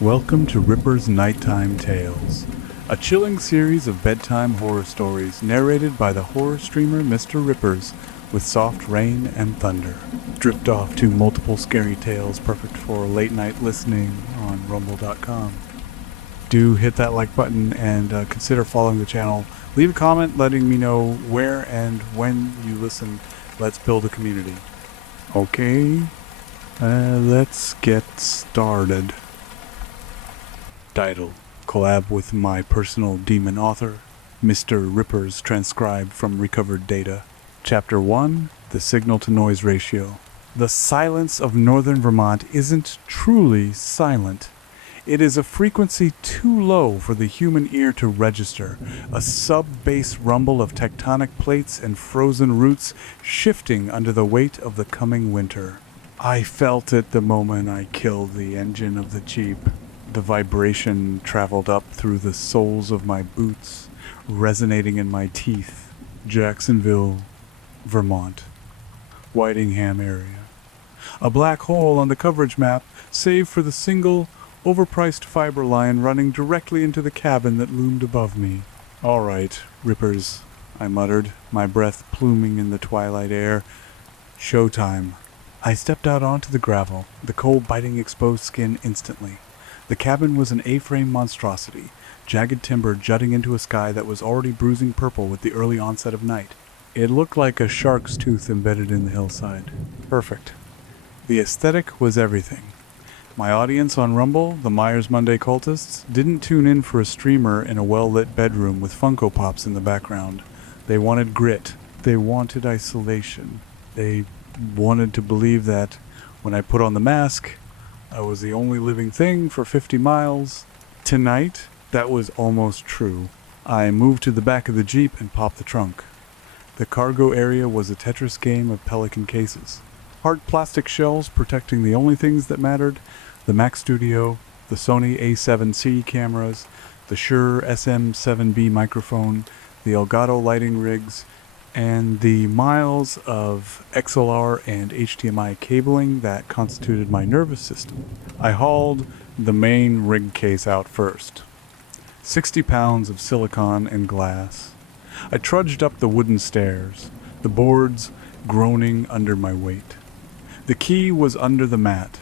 Welcome to Ripper's Nighttime Tales, a chilling series of bedtime horror stories narrated by the horror streamer Mr. Rippers with soft rain and thunder. Drift off to multiple scary tales perfect for late night listening on rumble.com. Do hit that like button and consider following the channel. Leave a comment letting me know where and when you listen. Let's build a community. Okay, let's get started. Title: Collab with my personal demon author, Mr. Rippers, transcribed from recovered data. Chapter 1, The Signal-to-Noise Ratio. The silence of northern Vermont isn't truly silent. It is a frequency too low for the human ear to register, a sub-bass rumble of tectonic plates and frozen roots shifting under the weight of the coming winter. I felt it the moment I killed the engine of the Jeep. The vibration traveled up through the soles of my boots, resonating in my teeth. Jacksonville, Vermont. Whitingham area. A black hole on the coverage map, save for the single, overpriced fiber line running directly into the cabin that loomed above me. "All right, Rippers," I muttered, my breath pluming in the twilight air. "Showtime." I stepped out onto the gravel, the cold biting exposed skin instantly. The cabin was an A-frame monstrosity, jagged timber jutting into a sky that was already bruising purple with the early onset of night. It looked like a shark's tooth embedded in the hillside. Perfect. The aesthetic was everything. My audience on Rumble, the Myers Monday cultists, didn't tune in for a streamer in a well-lit bedroom with Funko Pops in the background. They wanted grit. They wanted isolation. They wanted to believe that when I put on the mask, I was the only living thing for 50 miles. Tonight, that was almost true. I moved to the back of the Jeep and popped the trunk. The cargo area was a Tetris game of Pelican cases. Hard plastic shells protecting the only things that mattered: the Mac Studio, the Sony A7C cameras, the Shure SM7B microphone, the Elgato lighting rigs, and the miles of XLR and HDMI cabling that constituted my nervous system. I hauled the main rig case out first. 60 pounds of silicon and glass. I trudged up the wooden stairs, the boards groaning under my weight. The key was under the mat,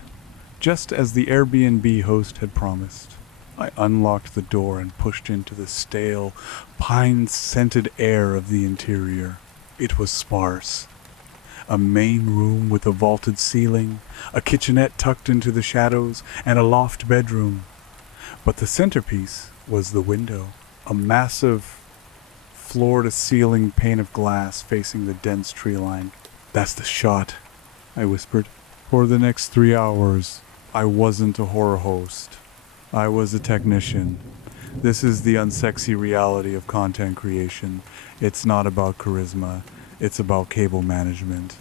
just as the Airbnb host had promised. I unlocked the door and pushed into the stale, pine-scented air of the interior. It was sparse. A main room with a vaulted ceiling, a kitchenette tucked into the shadows, and a loft bedroom. But the centerpiece was the window, a massive floor-to-ceiling pane of glass facing the dense tree line. "That's the shot," I whispered. For the next 3 hours, I wasn't a horror host. I was a technician. This is the unsexy reality of content creation. It's not about charisma. It's about cable management.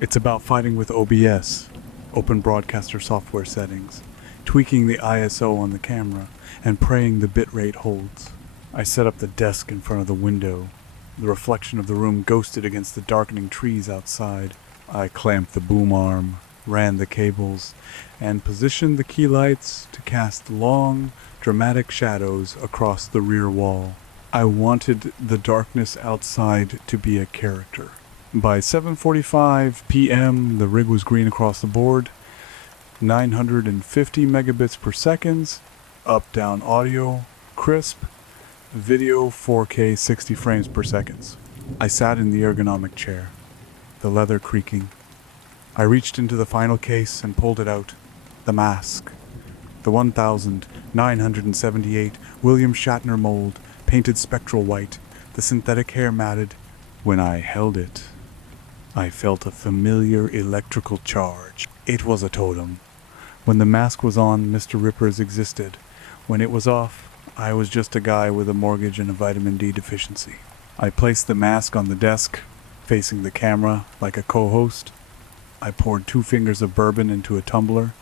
It's about fighting with OBS, open broadcaster software settings, tweaking the ISO on the camera, and praying the bitrate holds. I set up the desk in front of the window. The reflection of the room ghosted against the darkening trees outside. I clamped the boom arm, ran the cables, and positioned the key lights to cast long, dramatic shadows across the rear wall. I wanted the darkness outside to be a character. By 7:45 p.m., the rig was green across the board, 950 megabits per second, up-down audio, crisp, video 4K 60 frames per second. I sat in the ergonomic chair, the leather creaking. I reached into the final case and pulled it out. The mask. The 1978 William Shatner mold, painted spectral white, the synthetic hair matted. When I held it, I felt a familiar electrical charge. It was a totem. When the mask was on, Mr. Rippers existed. When it was off, I was just a guy with a mortgage and a vitamin D deficiency. I placed the mask on the desk, facing the camera like a co-host. I poured 2 fingers of bourbon into a tumbler.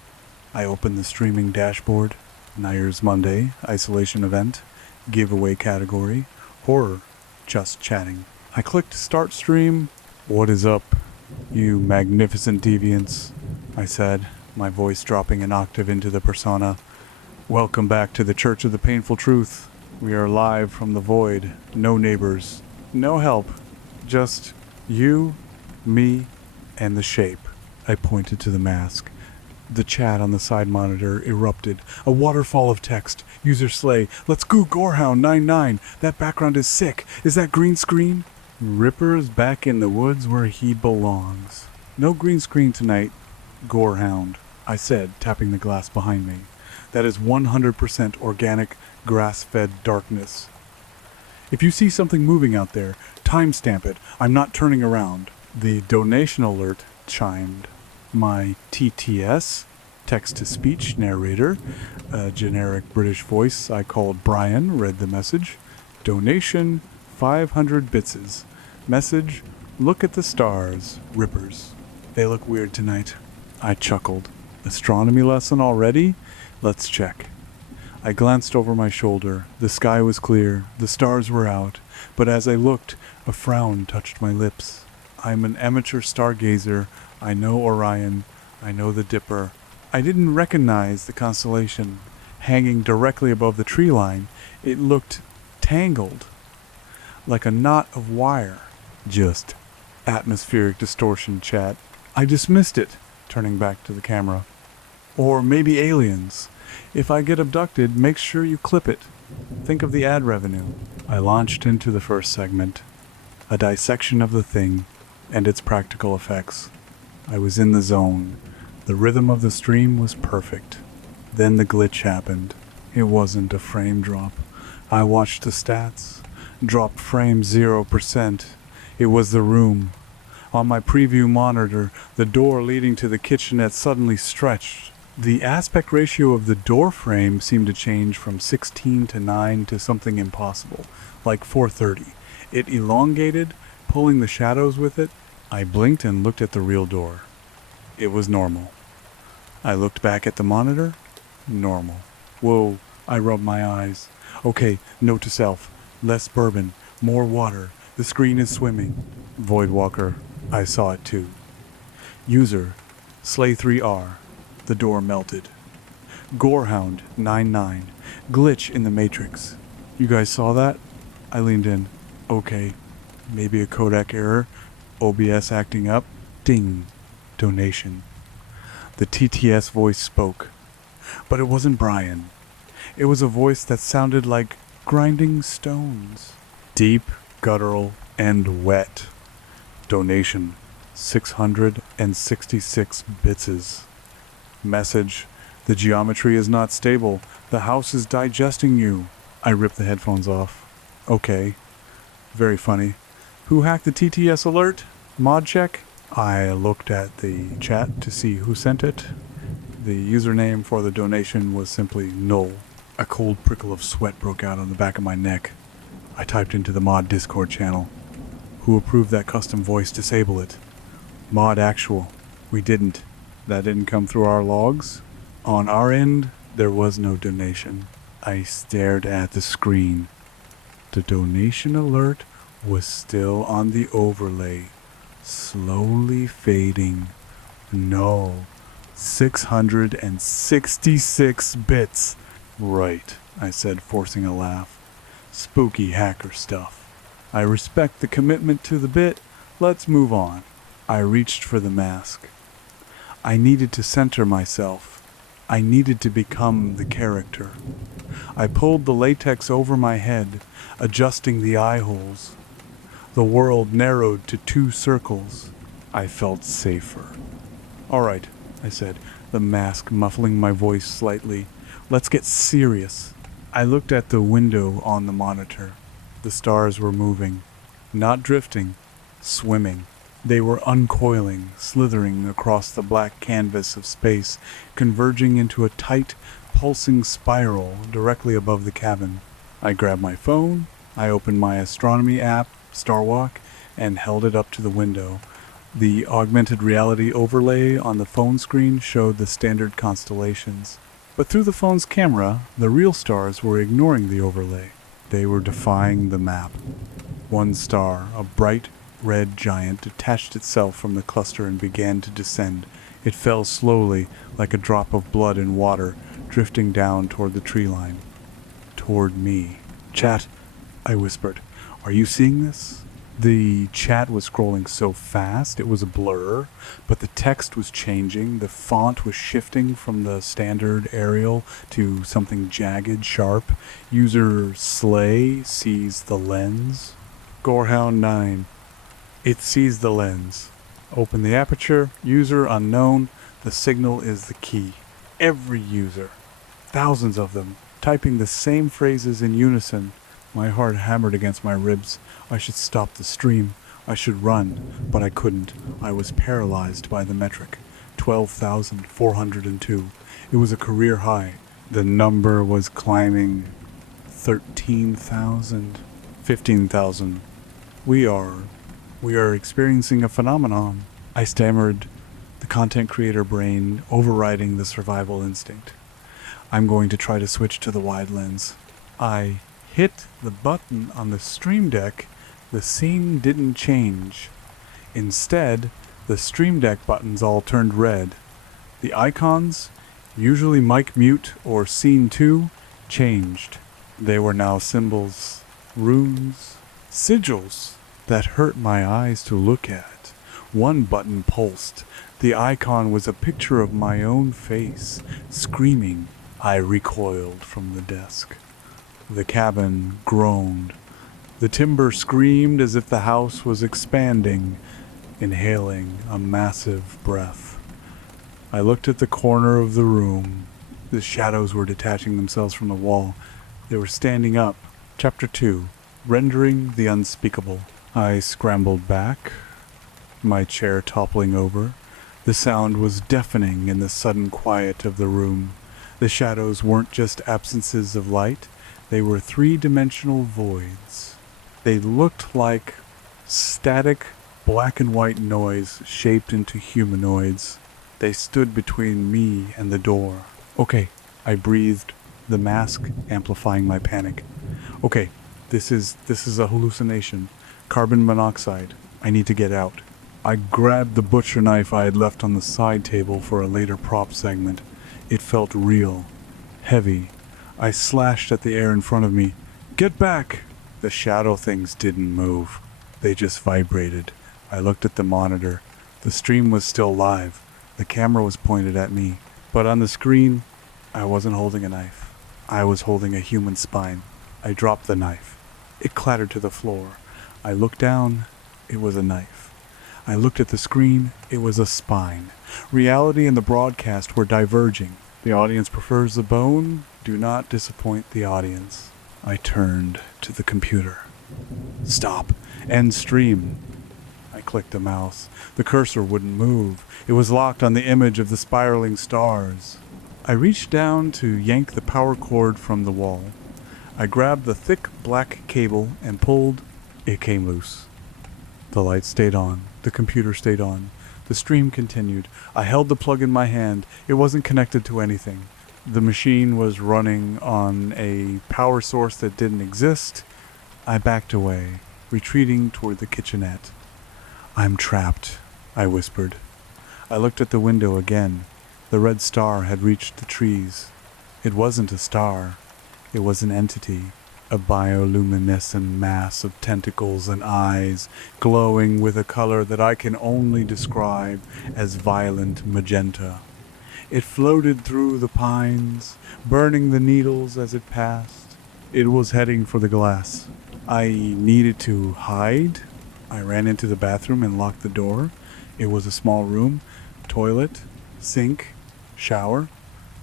I opened the streaming dashboard. Myers Monday, isolation event, giveaway category, horror, just chatting. I clicked start stream. "What is up, you magnificent deviants?" I said, my voice dropping an octave into the persona. Welcome back to the Church of the Painful Truth. We are live from the void. No neighbors. No help. Just you, me, and the shape. I pointed to the mask. The chat on the side monitor erupted. A waterfall of text. User Slay. Let's go Gorehound 99. That background is sick. Is that green screen? Ripper's back in the woods where he belongs. No green screen tonight, Gorehound, I said, tapping the glass behind me. That is 100% organic, grass-fed darkness. If you see something moving out there, timestamp it. I'm not turning around. The donation alert chimed. My TTS, text-to-speech narrator, a generic British voice I called Brian, read the message. Donation 500 bitses. Message, look at the stars, Rippers. They look weird tonight. I chuckled. Astronomy lesson already? Let's check. I glanced over my shoulder. The sky was clear. The stars were out. But as I looked, a frown touched my lips. I'm an amateur stargazer. I know Orion. I know the Dipper. I didn't recognize the constellation. Hanging directly above the tree line, it looked tangled, like a knot of wire. Just atmospheric distortion, chat. I dismissed it, turning back to the camera. Or maybe aliens. If I get abducted, make sure you clip it. Think of the ad revenue. I launched into the first segment, a dissection of the thing and its practical effects. I was in the zone. The rhythm of the stream was perfect. Then the glitch happened. It wasn't a frame drop. I watched the stats. Dropped frame 0%. It was the room. On my preview monitor, the door leading to the kitchenette suddenly stretched. The aspect ratio of the door frame seemed to change from 16 to 9 to something impossible, like 430. It elongated, pulling the shadows with it. I blinked and looked at the real door. It was normal. I looked back at the monitor. Normal. Whoa, I rubbed my eyes. Okay, note to self. Less bourbon, more water. The screen is swimming. Voidwalker, I saw it too. User, Slay3R. The door melted. Gorehound 99. Glitch in the Matrix. You guys saw that? I leaned in. Okay. Maybe a codec error. OBS acting up. Ding. Donation. The TTS voice spoke. But it wasn't Brian. It was a voice that sounded like grinding stones. Deep, guttural, and wet. Donation 666 bitses. Message, the geometry is not stable. The house is digesting you. I ripped the headphones off. Okay. Very funny. Who hacked the TTS alert? Mod check? I looked at the chat to see who sent it. The username for the donation was simply null. A cold prickle of sweat broke out on the back of my neck. I typed into the mod Discord channel. Who approved that custom voice? Disable it. Mod actual. We didn't. That didn't come through our logs. On our end, there was no donation. I stared at the screen. The donation alert was still on the overlay, slowly fading. No, 666 bits. Right, I said, forcing a laugh. Spooky hacker stuff. I respect the commitment to the bit. Let's move on. I reached for the mask. I needed to center myself. I needed to become the character. I pulled the latex over my head, adjusting the eye holes. The world narrowed to 2 circles. I felt safer. All right, I said, the mask muffling my voice slightly. Let's get serious. I looked at the window on the monitor. The stars were moving, not drifting, swimming. They were uncoiling, slithering across the black canvas of space, converging into a tight, pulsing spiral directly above the cabin. I grabbed my phone, I opened my astronomy app, Starwalk, and held it up to the window. The augmented reality overlay on the phone screen showed the standard constellations. But through the phone's camera, the real stars were ignoring the overlay. They were defying the map. One star, a bright red giant, detached itself from the cluster and began to descend. It fell slowly, like a drop of blood in water, drifting down toward the tree line. Toward me. Chat, I whispered. Are you seeing this? The chat was scrolling so fast, it was a blur, but the text was changing. The font was shifting from the standard Arial to something jagged, sharp. User Slay sees the lens. Gorehound 9. It sees the lens. Open the aperture. User unknown. The signal is the key. Every user, thousands of them, typing the same phrases in unison. My heart hammered against my ribs. I should stop the stream. I should run, but I couldn't. I was paralyzed by the metric. 12,402. It was a career high. The number was climbing. 13,000. 15,000. We are experiencing a phenomenon. I stammered, the content creator brain overriding the survival instinct. I'm going to try to switch to the wide lens. I hit the button on the stream deck. The scene didn't change. Instead, the stream deck buttons all turned red. The icons, usually mic mute or scene 2, changed. They were now symbols, runes, sigils that hurt my eyes to look at. One button pulsed. The icon was a picture of my own face. Screaming, I recoiled from the desk. The cabin groaned. The timber screamed as if the house was expanding, inhaling a massive breath. I looked at the corner of the room. The shadows were detaching themselves from the wall. They were standing up. Chapter 2. Rendering the Unspeakable. I scrambled back, my chair toppling over. The sound was deafening in the sudden quiet of the room. The shadows weren't just absences of light. They were three-dimensional voids. They looked like static black and white noise shaped into humanoids. They stood between me and the door. Okay, I breathed, the mask amplifying my panic. Okay, this is a hallucination. Carbon monoxide. I need to get out. I grabbed the butcher knife I had left on the side table for a later prop segment. It felt real, heavy. I slashed at the air in front of me. Get back! The shadow things didn't move. They just vibrated. I looked at the monitor. The stream was still live. The camera was pointed at me. But on the screen, I wasn't holding a knife. I was holding a human spine. I dropped the knife. It clattered to the floor. I looked down. It was a knife. I looked at the screen. It was a spine. Reality and the broadcast were diverging. The audience prefers the bone. Do not disappoint the audience. I turned to the computer. Stop. End stream. I clicked the mouse. The cursor wouldn't move. It was locked on the image of the spiraling stars. I reached down to yank the power cord from the wall. I grabbed the thick black cable and pulled. It came loose. The light stayed on. The computer stayed on. The stream continued. I held the plug in my hand. It wasn't connected to anything. The machine was running on a power source that didn't exist. I backed away, retreating toward the kitchenette. I'm trapped, I whispered. I looked at the window again. The red star had reached the trees. It wasn't a star. It was an entity, a bioluminescent mass of tentacles and eyes, glowing with a color that I can only describe as violent magenta. It floated through the pines, burning the needles as it passed. It was heading for the glass. I needed to hide. I ran into the bathroom and locked the door. It was a small room, toilet, sink, shower,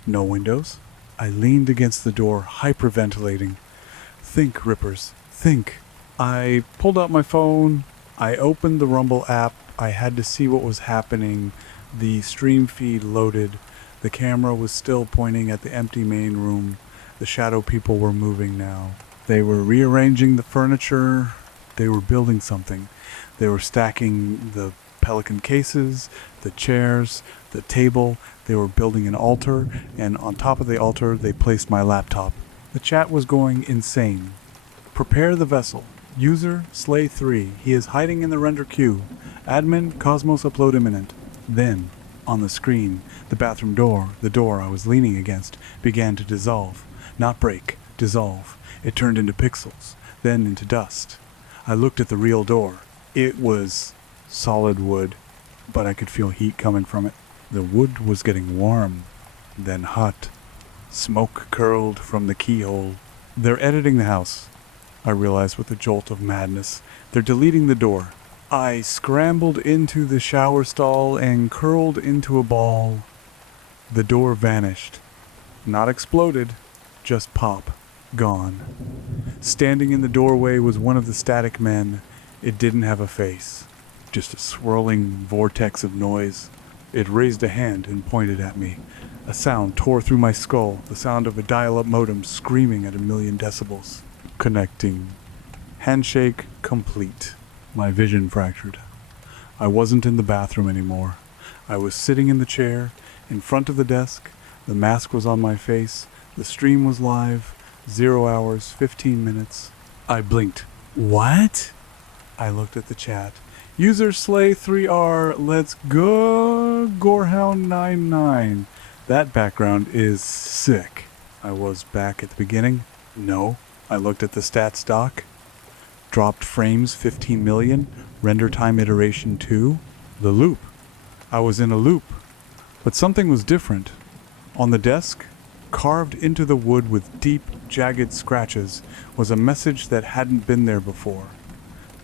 no windows. I leaned against the door, hyperventilating. Think, Rippers, think. I pulled out my phone. I opened the Rumble app. I had to see what was happening. The stream feed loaded. The camera was still pointing at the empty main room. The shadow people were moving now. They were rearranging the furniture. They were building something. They were stacking the pelican cases, the chairs, the table. They were building an altar, and on top of the altar they placed my laptop. The chat was going insane. Prepare the vessel. User, Slay 3. He is hiding in the render queue. Admin, Cosmos upload imminent. Then, On the screen, the bathroom door, the door I was leaning against, began to dissolve. Not break, dissolve. It turned into pixels, then into dust. I looked at the real door. It was solid wood, but I could feel heat coming from it. The wood was getting warm, then hot. Smoke curled from the keyhole. They're editing the house, I realized with a jolt of madness. They're deleting the door. I scrambled into the shower stall and curled into a ball. The door vanished. Not exploded, just pop. Gone. Standing in the doorway was one of the static men. It didn't have a face, just a swirling vortex of noise. It raised a hand and pointed at me. A sound tore through my skull, the sound of a dial-up modem screaming at 1,000,000 decibels. Connecting. Handshake complete. My vision fractured. I wasn't in the bathroom anymore. I was sitting in the chair, in front of the desk. The mask was on my face. The stream was live. 0 hours, 15 minutes. I blinked. What? I looked at the chat. User Slay3R, let's go, Gorehound99. That background is sick. I was back at the beginning. No. I looked at the stats doc. Dropped frames 15 million. Render time iteration 2. The loop. I was in a loop. But something was different. On the desk, carved into the wood with deep, jagged scratches, was a message that hadn't been there before.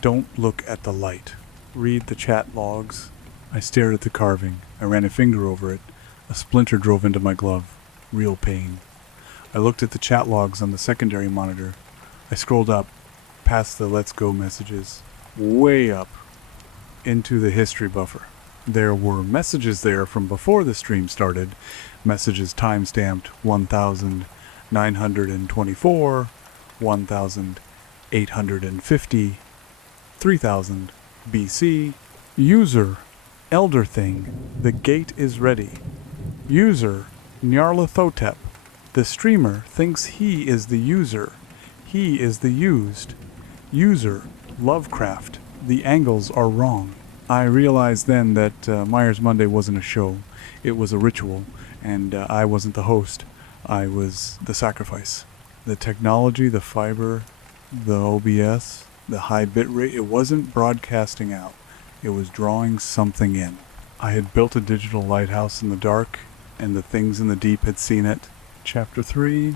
Don't look at the light. Read the chat logs. I stared at the carving. I ran a finger over it. A splinter drove into my glove. Real pain. I looked at the chat logs on the secondary monitor. I scrolled up, past the let's go messages, way up, into the history buffer. There were messages there from before the stream started. Messages timestamped 1,924, 1,850, 3,000 BC. User, Elder Thing, the gate is ready. User, Nyarlathotep, the streamer thinks he is the user. He is the used. User, Lovecraft, the angles are wrong. I realized then that Myers Monday wasn't a show. It was a ritual, and I wasn't the host. I was the sacrifice. The technology, the fiber, the OBS, the high bitrate, it wasn't broadcasting out. It was drawing something in. I had built a digital lighthouse in the dark, and the things in the deep had seen it. Chapter 3,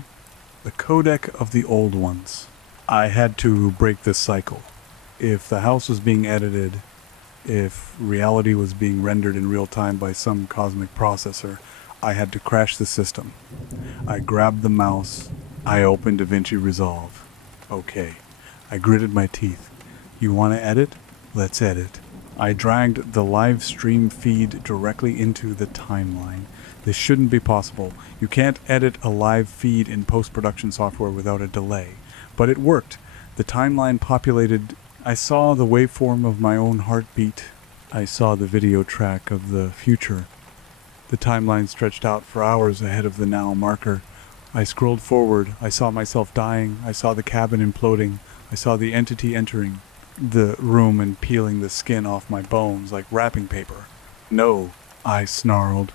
the codec of the old ones. I had to break this cycle. If the house was being edited, if reality was being rendered in real time by some cosmic processor, I had to crash the system. I grabbed the mouse. I opened DaVinci Resolve. Okay. I gritted my teeth. You want to edit? Let's edit. I dragged the live stream feed directly into the timeline. This shouldn't be possible. You can't edit a live feed in post-production software without a delay. But it worked. The timeline populated. I saw the waveform of my own heartbeat. I saw the video track of the future. The timeline stretched out for hours ahead of the now marker. I scrolled forward. I saw myself dying. I saw the cabin imploding. I saw the entity entering the room and peeling the skin off my bones like wrapping paper. No, I snarled.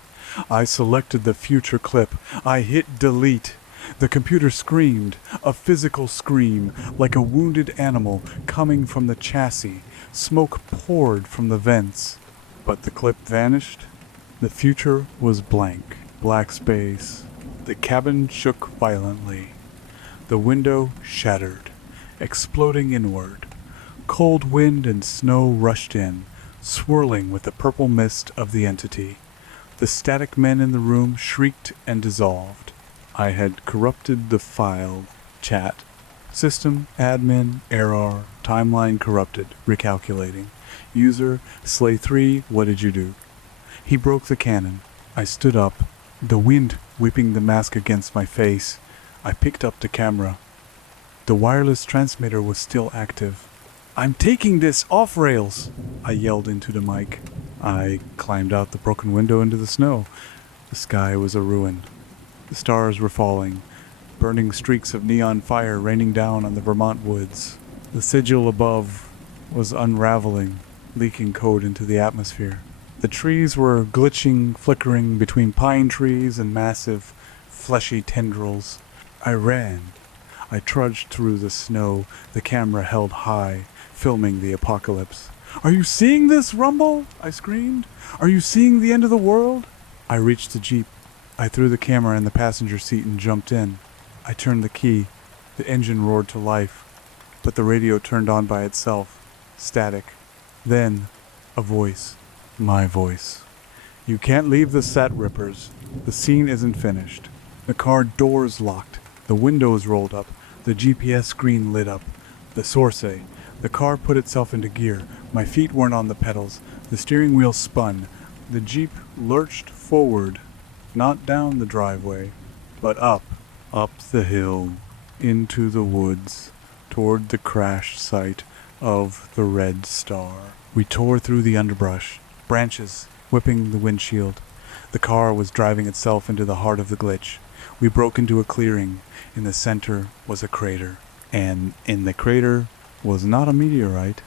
I selected the future clip. I hit delete. The computer screamed, a physical scream, like a wounded animal coming from the chassis. Smoke poured from the vents. But the clip vanished. The future was blank. Black space. The cabin shook violently. The window shattered, exploding inward. Cold wind and snow rushed in, swirling with the purple mist of the entity. The static men in the room shrieked and dissolved. I had corrupted the file. Chat. System, admin, error, timeline corrupted, recalculating. User, Slay3, what did you do? He broke the cannon. I stood up, the wind whipping the mask against my face. I picked up the camera. The wireless transmitter was still active. I'm taking this off rails, I yelled into the mic. I climbed out the broken window into the snow. The sky was a ruin. The stars were falling, burning streaks of neon fire raining down on the Vermont woods. The sigil above was unraveling, leaking code into the atmosphere. The trees were glitching, flickering between pine trees and massive, fleshy tendrils. I ran. I trudged through the snow, the camera held high, filming the apocalypse. "Are you seeing this, Rumble?" I screamed. "Are you seeing the end of the world?" I reached the Jeep. I threw the camera in the passenger seat and jumped in. I turned the key. The engine roared to life, but the radio turned on by itself. Static. Then, a voice. My voice. "You can't leave the set, Rippers. The scene isn't finished." The car doors locked. The windows rolled up. The GPS screen lit up. The Source. The car put itself into gear. My feet weren't on the pedals. The steering wheel spun. The Jeep lurched forward, not down the driveway, but up the hill, into the woods, toward the crash site of the Red Star. We tore through the underbrush, branches whipping the windshield. The car was driving itself into the heart of the glitch. We broke into a clearing. In the center was a crater. And in the crater was not a meteorite.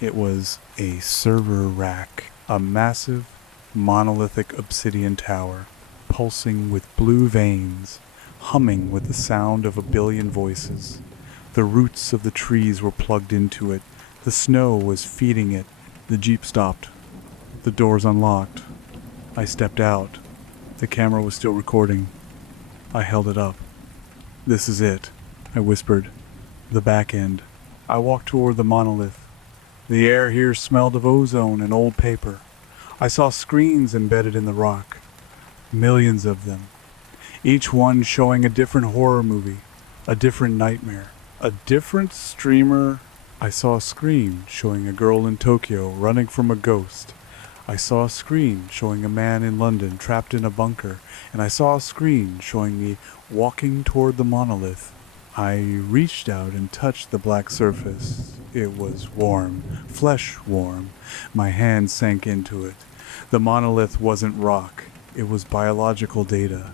It was a server rack, a massive, monolithic obsidian tower, pulsing with blue veins, humming with the sound of a billion voices. The roots of the trees were plugged into it. The snow was feeding it. The Jeep stopped. The doors unlocked. I stepped out. The camera was still recording. I held it up. "This is it," I whispered. "The back end." I walked toward the monolith. The air here smelled of ozone and old paper. I saw screens embedded in the rock. Millions of them. Each one showing a different horror movie, a different nightmare, a different streamer. I saw a screen showing a girl in Tokyo running from a ghost. I saw a screen showing a man in London trapped in a bunker, and I saw a screen showing me walking toward the monolith. I reached out and touched the black surface. It was warm, flesh warm. My hand sank into it. The monolith wasn't rock. It was biological data.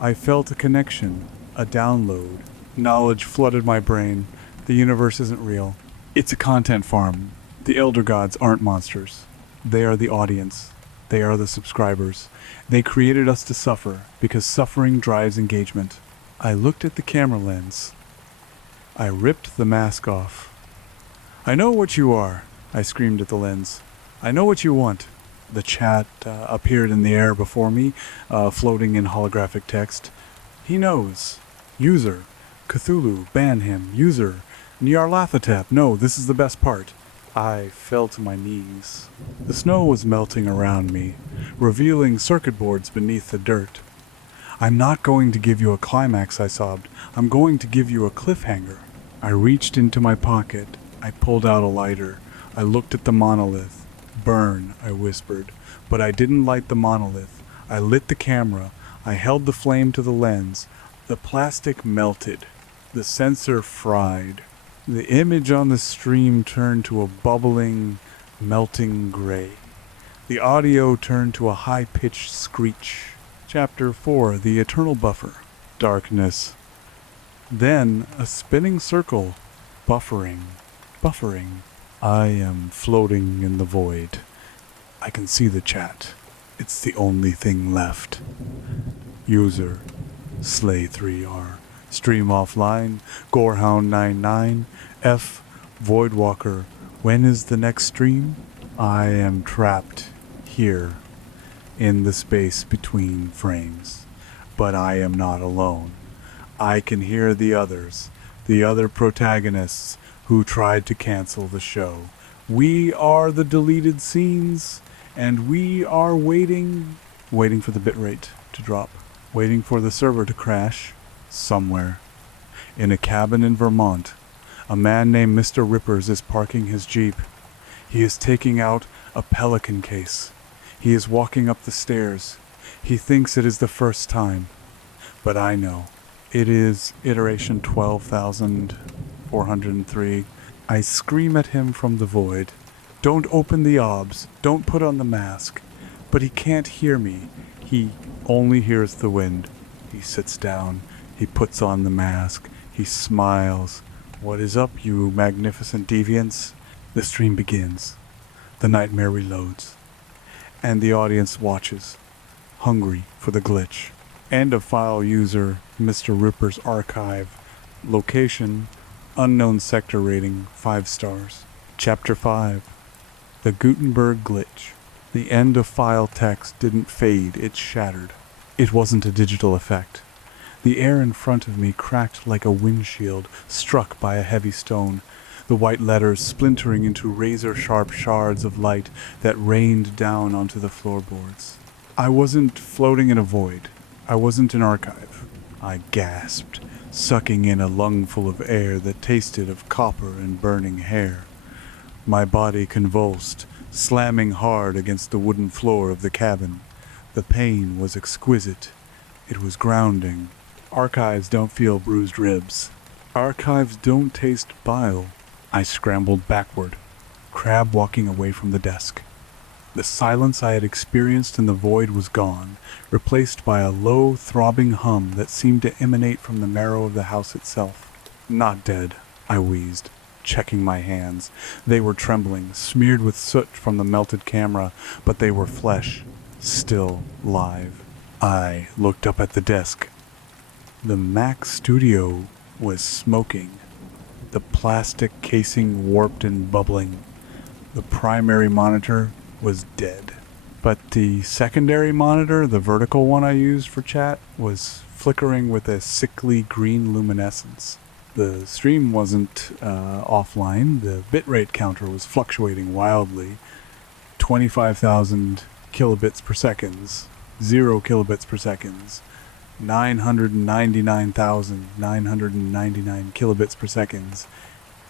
I felt a connection, a download. Knowledge flooded my brain. The universe isn't real. It's a content farm. The elder gods aren't monsters. They are the audience. They are the subscribers. They created us to suffer, because suffering drives engagement. I looked at the camera lens. I ripped the mask off. "I know what you are," I screamed at the lens. "I know what you want." The chat appeared in the air before me, floating in holographic text. "He knows. User. Cthulhu. Ban him. User. Nyarlathotep. No, this is the best part." I fell to my knees. The snow was melting around me, revealing circuit boards beneath the dirt. "I'm not going to give you a climax," I sobbed. "I'm going to give you a cliffhanger." I reached into my pocket. I pulled out a lighter. I looked at the monolith. "Burn," I whispered. But I didn't light the monolith. I lit the camera. I held the flame to the lens. The plastic melted. The sensor fried. The image on the stream turned to a bubbling, melting gray. The audio turned to a high-pitched screech. Chapter 4, The Eternal Buffer. Darkness. Then a spinning circle. Buffering. I am floating in the void. I can see the chat. It's the only thing left. User. Slay3R. Stream offline. Gorehound99. F. Voidwalker. When is the next stream? I am trapped here in the space between frames. But I am not alone. I can hear the others, the other protagonists who tried to cancel the show. We are the deleted scenes, and we are waiting for the bitrate to drop, waiting for the server to crash somewhere. In a cabin in Vermont, a man named Mr. Rippers is parking his Jeep. He is taking out a pelican case. He is walking up the stairs. He thinks it is the first time, but I know. It is iteration 12,403. I scream at him from the void. Don't open the obs. Don't put on the mask. But he can't hear me. He only hears the wind. He sits down. He puts on the mask. He smiles. What is up, you magnificent deviants? The stream begins. The nightmare reloads. and the audience watches, hungry for the glitch. End of file user Mr. Ripper's archive. Location unknown, sector rating 5 stars. Chapter 5. The Gutenberg glitch. The end of file text didn't fade, it shattered. It wasn't a digital effect. The air in front of me cracked like a windshield struck by a heavy stone, the white letters splintering into razor-sharp shards of light that rained down onto the floorboards. I wasn't floating in a void. I wasn't an archive. I gasped, sucking in a lungful of air that tasted of copper and burning hair. My body convulsed, slamming hard against the wooden floor of the cabin. The pain was exquisite. It was grounding. Archives don't feel bruised ribs. Archives don't taste bile. I scrambled backward, Crab walking away from the desk. The silence I had experienced in the void was gone, replaced by a low, throbbing hum that seemed to emanate from the marrow of the house itself. Not dead, I wheezed, checking my hands. They were trembling, smeared with soot from the melted camera, but they were flesh, still live. I looked up at the desk. The Mac Studio was smoking, the plastic casing warped and bubbling. The primary monitor was dead. But the secondary monitor, the vertical one I used for chat, was flickering with a sickly green luminescence. The stream wasn't offline. The bitrate counter was fluctuating wildly. 25,000 kilobits per second, 0 kilobits per second, 999,999 kilobits per second,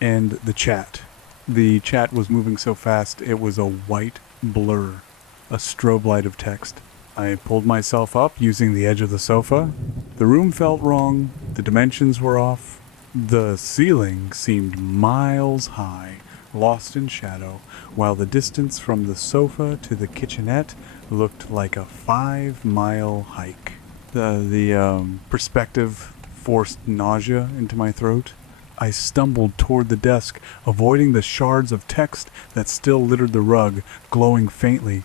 and the chat. The chat was moving so fast it was a white blur, a strobe light of text. I pulled myself up using the edge of the sofa. The room felt wrong, the dimensions were off. The ceiling seemed miles high, lost in shadow, while the distance from the sofa to the kitchenette looked like a 5-mile hike. The perspective forced nausea into my throat. I stumbled toward the desk, avoiding the shards of text that still littered the rug, glowing faintly.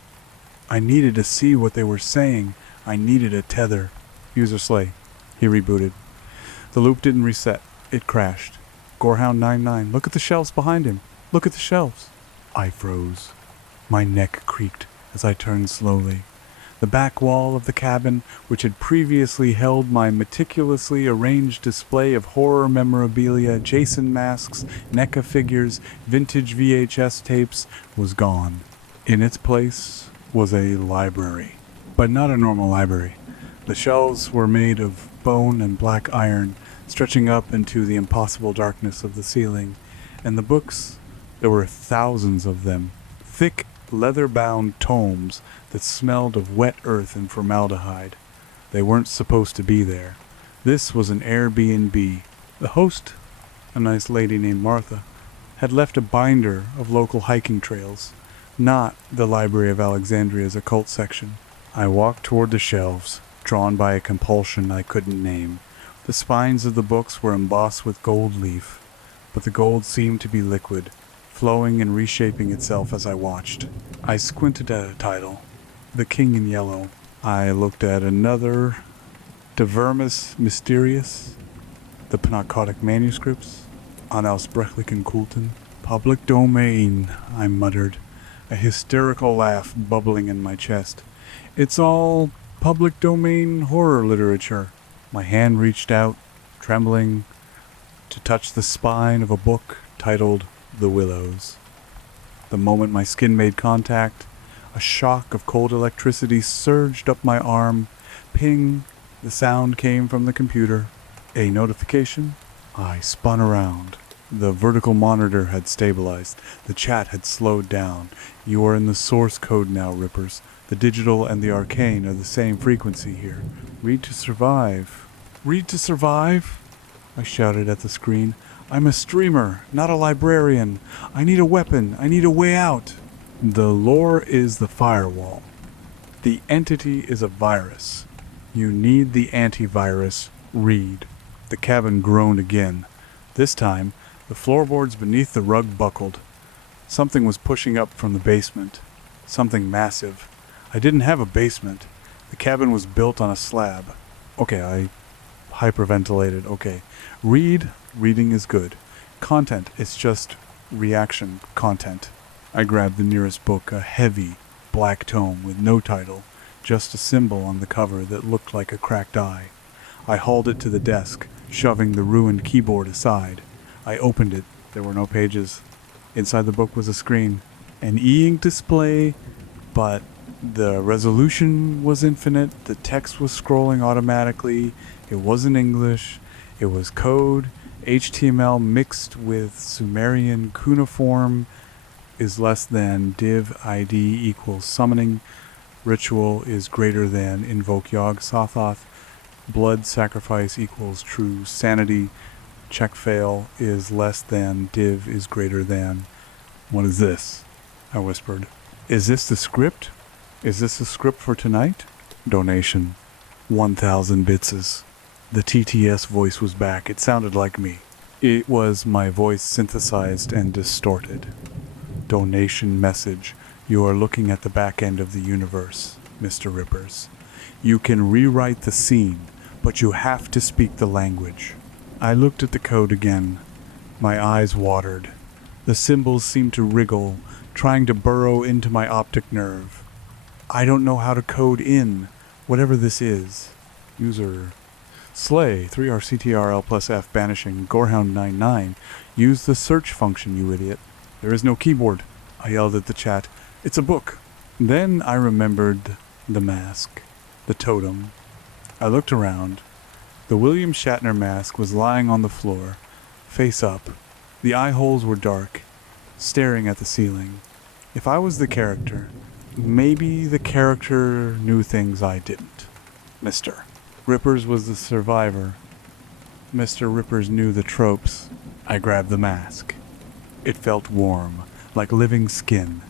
I needed to see what they were saying. I needed a tether. User Slay. He rebooted. The loop didn't reset. It crashed. Gorehound 99. Look at the shelves behind him. Look at the shelves. I froze. My neck creaked as I turned slowly. The back wall of the cabin, which had previously held my meticulously arranged display of horror memorabilia, Jason masks, NECA figures, vintage VHS tapes, was gone. In its place was a library, but not a normal library. The shelves were made of bone and black iron, stretching up into the impossible darkness of the ceiling, and the books, there were thousands of them, thick, leather-bound tomes that smelled of wet earth and formaldehyde. They weren't supposed to be there. This was an Airbnb. The host, a nice lady named Martha, had left a binder of local hiking trails, not the Library of Alexandria's occult section. I walked toward the shelves, drawn by a compulsion I couldn't name. The spines of the books were embossed with gold leaf, but the gold seemed to be liquid, flowing and reshaping itself as I watched. I squinted at a title, The King in Yellow. I looked at another, De Vermis Mysterious, The Penacodic Manuscripts, Unausbrechlichen Kulten. Public domain, I muttered, a hysterical laugh bubbling in my chest. It's all public domain horror literature. My hand reached out, trembling, to touch the spine of a book titled The Willows. The moment my skin made contact, a shock of cold electricity surged up my arm. Ping, the sound came from the computer. A notification? I spun around. The vertical monitor had stabilized. The chat had slowed down. You are in the source code now, Rippers. The digital and the arcane are the same frequency here. Read to survive. Read to survive? I shouted at the screen. I'm a streamer, not a librarian. I need a weapon. I need a way out. The lore is the firewall. The entity is a virus. You need the antivirus. Read. The cabin groaned again. This time, the floorboards beneath the rug buckled. Something was pushing up from the basement. Something massive. I didn't have a basement. The cabin was built on a slab. Okay, I hyperventilated. Okay. Reading is good. Content, it's just reaction content. I grabbed the nearest book, a heavy, black tome with no title, just a symbol on the cover that looked like a cracked eye. I hauled it to the desk, shoving the ruined keyboard aside. I opened it. There were no pages. Inside the book was a screen, an e-ink display, but the resolution was infinite. The text was scrolling automatically. It wasn't English. It was code, HTML mixed with Sumerian cuneiform is less than div id equals summoning. Ritual is greater than invoke Yog Sothoth. Blood sacrifice equals true sanity. Check fail is less than div is greater than. What is this? I whispered. Is this the script? Is this the script for tonight? Donation. 1,000 bitses. The TTS voice was back. It sounded like me. It was my voice synthesized and distorted. Donation message. You are looking at the back end of the universe, Mr. Rippers. You can rewrite the scene, but you have to speak the language. I looked at the code again. My eyes watered. The symbols seemed to wriggle, trying to burrow into my optic nerve. I don't know how to code in, whatever this is. User Slay, 3RCTRL plus F banishing, Gorehound99. Use the search function, you idiot. There is no keyboard. I yelled at the chat. It's a book. Then I remembered the mask, the totem. I looked around. The William Shatner mask was lying on the floor, face up. The eye holes were dark, staring at the ceiling. If I was the character, maybe the character knew things I didn't. Mr. Rippers was the survivor. Mr. Rippers knew the tropes. I grabbed the mask. It felt warm, like living skin.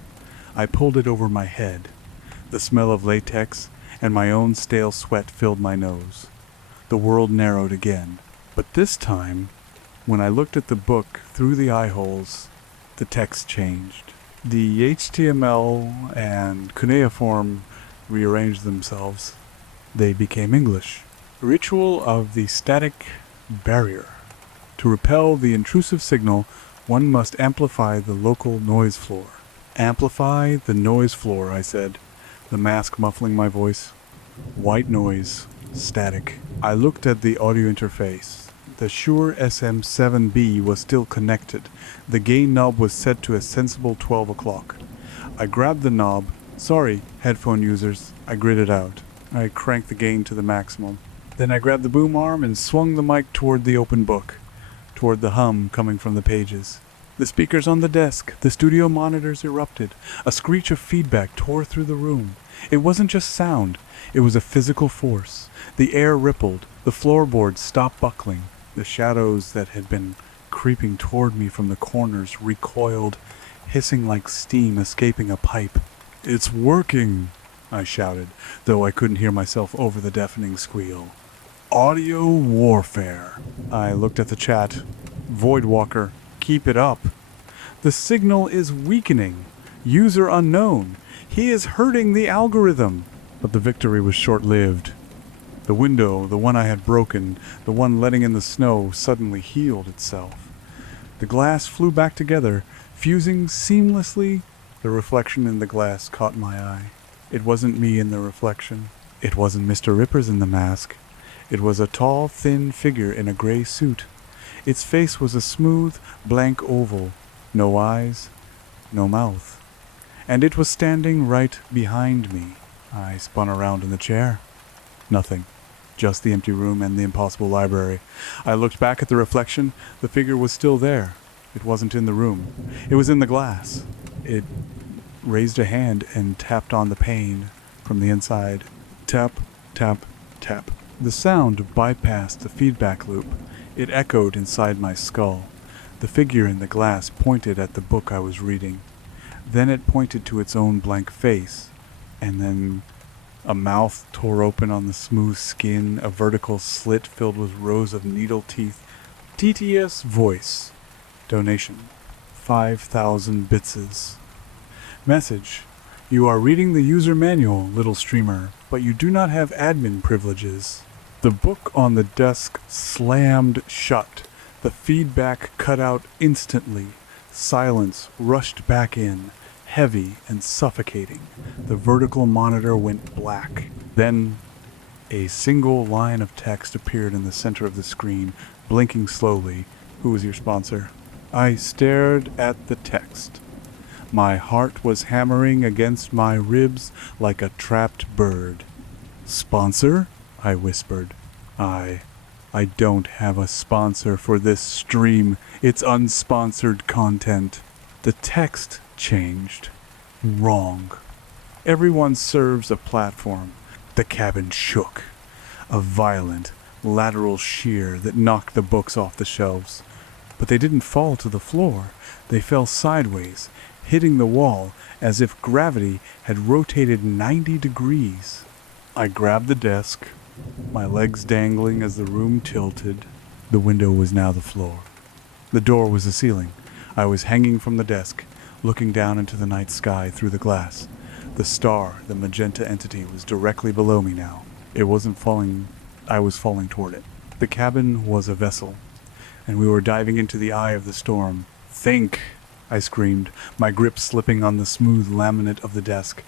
I pulled it over my head. The smell of latex and my own stale sweat filled my nose. The world narrowed again. But this time, when I looked at the book through the eye holes, the text changed. The HTML and cuneiform rearranged themselves. They became English. Ritual of the static barrier. To repel the intrusive signal, one must amplify the local noise floor. Amplify the noise floor, I said, the mask muffling my voice. White noise. Static. I looked at the audio interface. The Shure SM7B was still connected. The gain knob was set to a sensible 12 o'clock. I grabbed the knob. Sorry, headphone users. I gritted out. I cranked the gain to the maximum. Then I grabbed the boom arm and swung the mic toward the open book, toward the hum coming from the pages. The speakers on the desk, the studio monitors erupted. A screech of feedback tore through the room. It wasn't just sound. It was a physical force. The air rippled. The floorboards stopped buckling. The shadows that had been creeping toward me from the corners recoiled, hissing like steam escaping a pipe. It's working, I shouted, though I couldn't hear myself over the deafening squeal. Audio warfare. I looked at the chat. Voidwalker, keep it up. The signal is weakening. User unknown. He is hurting the algorithm. But the victory was short-lived. The window, the one I had broken, the one letting in the snow, suddenly healed itself. The glass flew back together, fusing seamlessly. The reflection in the glass caught my eye. It wasn't me in the reflection. It wasn't Mr. Rippers in the mask. It was a tall, thin figure in a gray suit. Its face was a smooth, blank oval. No eyes, no mouth. And it was standing right behind me. I spun around in the chair. Nothing. Just the empty room and the impossible library. I looked back at the reflection. The figure was still there. It wasn't in the room. It was in the glass. It raised a hand and tapped on the pane from the inside. Tap, tap, tap. The sound bypassed the feedback loop. It echoed inside my skull. The figure in the glass pointed at the book I was reading. Then it pointed to its own blank face. And then a mouth tore open on the smooth skin, a vertical slit filled with rows of needle teeth. TTS voice. Donation. 5,000 bitses. Message. You are reading the user manual, little streamer, but you do not have admin privileges. The book on the desk slammed shut. The feedback cut out instantly. Silence rushed back in, heavy and suffocating. The vertical monitor went black. Then a single line of text appeared in the center of the screen, blinking slowly. Who was your sponsor? I stared at the text. My heart was hammering against my ribs like a trapped bird. Sponsor? I whispered. I don't have a sponsor for this stream. It's unsponsored content. The text changed. Wrong. Everyone serves a platform. The cabin shook. A violent, lateral shear that knocked the books off the shelves. But they didn't fall to the floor. They fell sideways, hitting the wall as if gravity had rotated 90 degrees. I grabbed the desk, my legs dangling as the room tilted. The window was now the floor. The door was the ceiling. I was hanging from the desk, looking down into the night sky through the glass. The star, the magenta entity, was directly below me now. It wasn't falling, I was falling toward it. The cabin was a vessel, and we were diving into the eye of the storm. Think! I screamed, my grip slipping on the smooth laminate of the desk.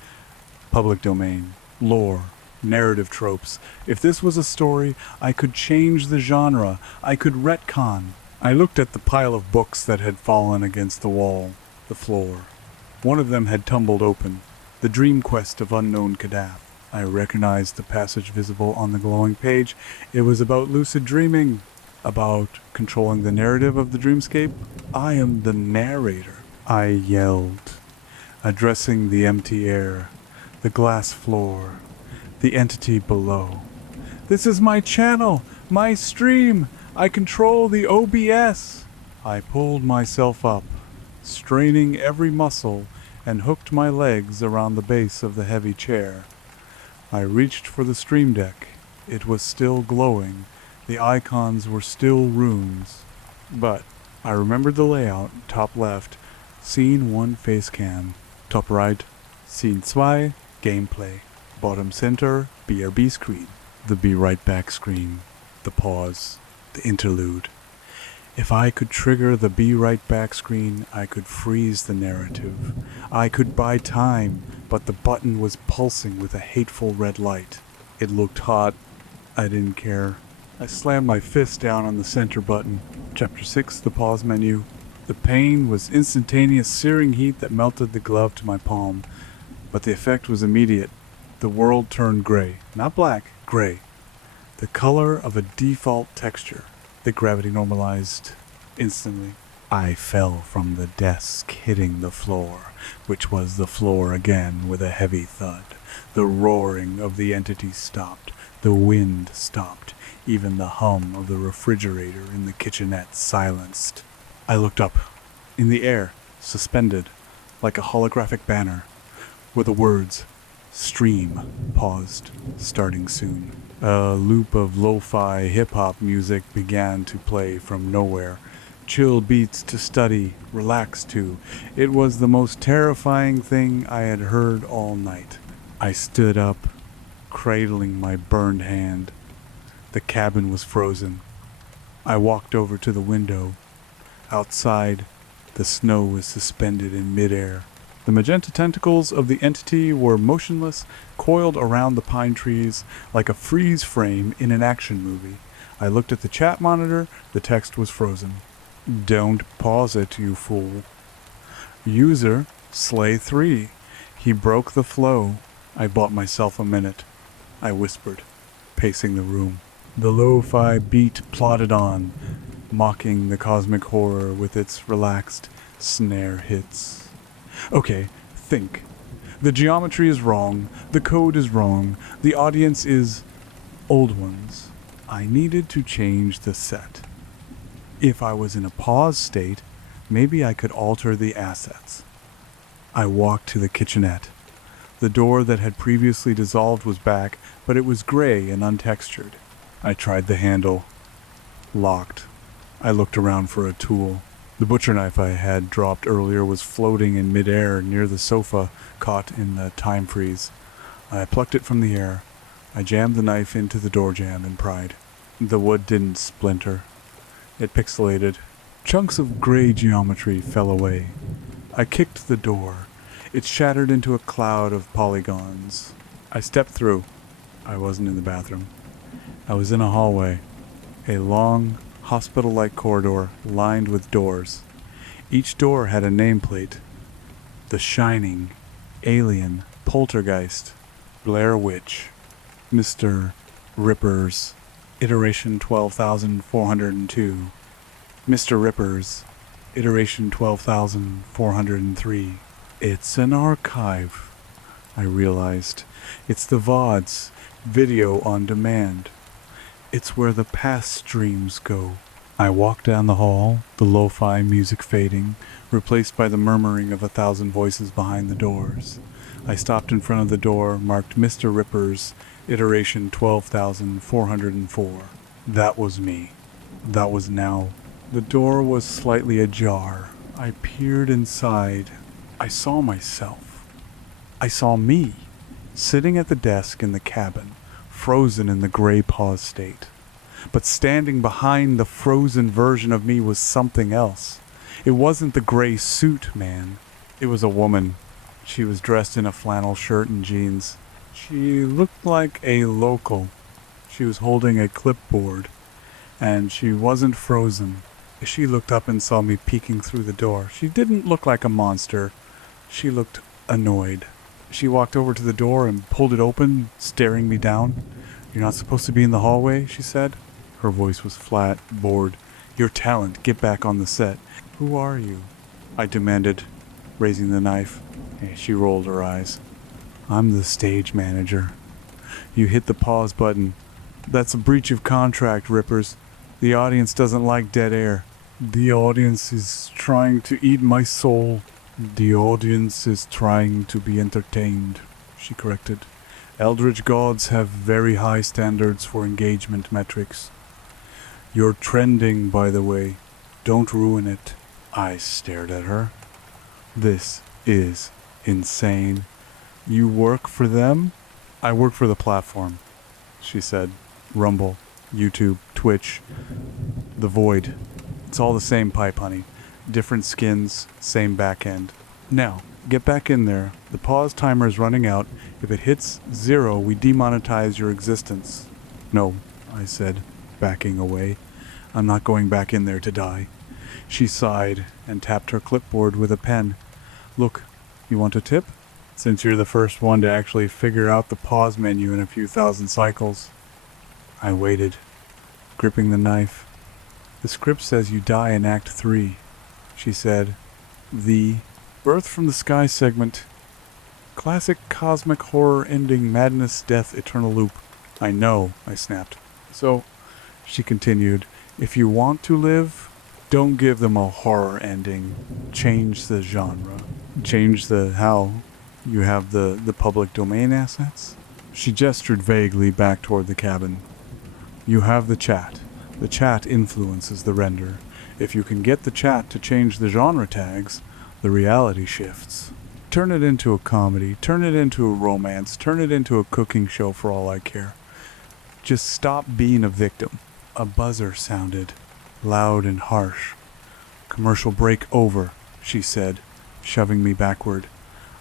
Public domain, lore, narrative tropes. If this was a story, I could change the genre. I could retcon. I looked at the pile of books that had fallen against the wall, the floor. One of them had tumbled open. The Dream Quest of Unknown Kadaf. I recognized the passage visible on the glowing page. It was about lucid dreaming. About controlling the narrative of the dreamscape. I am the narrator, I yelled, addressing the empty air, the glass floor, the entity below. This is my channel, my stream. I control the OBS. I pulled myself up, straining every muscle, and hooked my legs around the base of the heavy chair. I reached for the stream deck. It was still glowing. The icons were still runes. But I remembered the layout. Top left, Scene 1 Facecam. Top right, Scene 2 Gameplay. Bottom center, BRB screen. The Be Right Back screen. The pause. The interlude. If I could trigger the Be Right Back screen, I could freeze the narrative. I could buy time, but the button was pulsing with a hateful red light. It looked hot. I didn't care. I slammed my fist down on the center button. Chapter 6, the pause menu. The pain was instantaneous searing heat that melted the glove to my palm. But the effect was immediate. The world turned gray. Not black, gray. The color of a default texture. The gravity normalized instantly. I fell from the desk, hitting the floor, which was the floor again with a heavy thud. The roaring of the entity stopped. The wind stopped. Even the hum of the refrigerator in the kitchenette silenced. I looked up. In the air, suspended, like a holographic banner, were the words, "Stream, paused, starting soon." A loop of lo-fi hip-hop music began to play from nowhere. Chill beats to study, relax to. It was the most terrifying thing I had heard all night. I stood up, cradling my burned hand. The cabin was frozen. I walked over to the window. Outside, the snow was suspended in midair. The magenta tentacles of the entity were motionless, coiled around the pine trees like a freeze frame in an action movie. I looked at the chat monitor. The text was frozen. Don't pause it, you fool. User, Slay3. He broke the flow. I bought myself a minute. I whispered, pacing the room. The lo-fi beat plodded on, mocking the cosmic horror with its relaxed snare hits. Okay, think. The geometry is wrong, the code is wrong, the audience is old ones. I needed to change the set. If I was in a pause state, maybe I could alter the assets. I walked to the kitchenette. The door that had previously dissolved was back, but it was gray and untextured. I tried the handle. Locked. I looked around for a tool. The butcher knife I had dropped earlier was floating in midair near the sofa, caught in the time freeze. I plucked it from the air. I jammed the knife into the door jamb and pried. The wood didn't splinter. It pixelated. Chunks of gray geometry fell away. I kicked the door. It shattered into a cloud of polygons. I stepped through. I wasn't in the bathroom. I was in a hallway. A long, hospital-like corridor lined with doors. Each door had a nameplate. The Shining, Alien, Poltergeist, Blair Witch, Mr. Rippers, Iteration 12,402, Mr. Rippers, Iteration 12,403. It's an archive, I realized. It's the VODs, video on demand. It's where the past streams go. I walked down the hall, the lo-fi music fading, replaced by the murmuring of 1,000 voices behind the doors. I stopped in front of the door, marked Mr. Rippers, Iteration 12,404. That was me. That was now. The door was slightly ajar. I peered inside. I saw myself. I saw me, sitting at the desk in the cabin, frozen in the gray pause state. But standing behind the frozen version of me was something else. It wasn't the gray suit, man. It was a woman. She was dressed in a flannel shirt and jeans. She looked like a local. She was holding a clipboard, and she wasn't frozen. She looked up and saw me peeking through the door. She didn't look like a monster. She looked annoyed. She walked over to the door and pulled it open, staring me down. "You're not supposed to be in the hallway," she said. Her voice was flat, bored. "Your talent, get back on the set." "Who are you?" I demanded, raising the knife. She rolled her eyes. "I'm the stage manager." "You hit the pause button. That's a breach of contract, Rippers. The audience doesn't like dead air." "The audience is trying to eat my soul." "The audience is trying to be entertained," she corrected. "Eldritch gods have very high standards for engagement metrics. You're trending, by the way. Don't ruin it." I stared at her. "This is insane. You work for them?" "I work for the platform," she said. "Rumble, YouTube, Twitch, The Void. It's all the same pipe, honey. Different skins, same back end. Now, get back in there. The pause timer is running out. If it hits 0, we demonetize your existence." "No," I said, backing away. "I'm not going back in there to die." She sighed and tapped her clipboard with a pen. "Look, you want a tip? Since you're the first one to actually figure out the pause menu in a few thousand cycles." I waited, gripping the knife. "The script says you die in Act 3, she said. "The Birth from the Sky segment. Classic cosmic horror ending, madness, death, eternal loop." "I know," I snapped. "So," she continued, "if you want to live, don't give them a horror ending. Change the genre." "Change the how? You have the public domain assets?" She gestured vaguely back toward the cabin. "You have the chat. The chat influences the render. If you can get the chat to change the genre tags, the reality shifts. Turn it into a comedy, turn it into a romance, turn it into a cooking show for all I care. Just stop being a victim." A buzzer sounded, loud and harsh. "Commercial break over," she said, shoving me backward.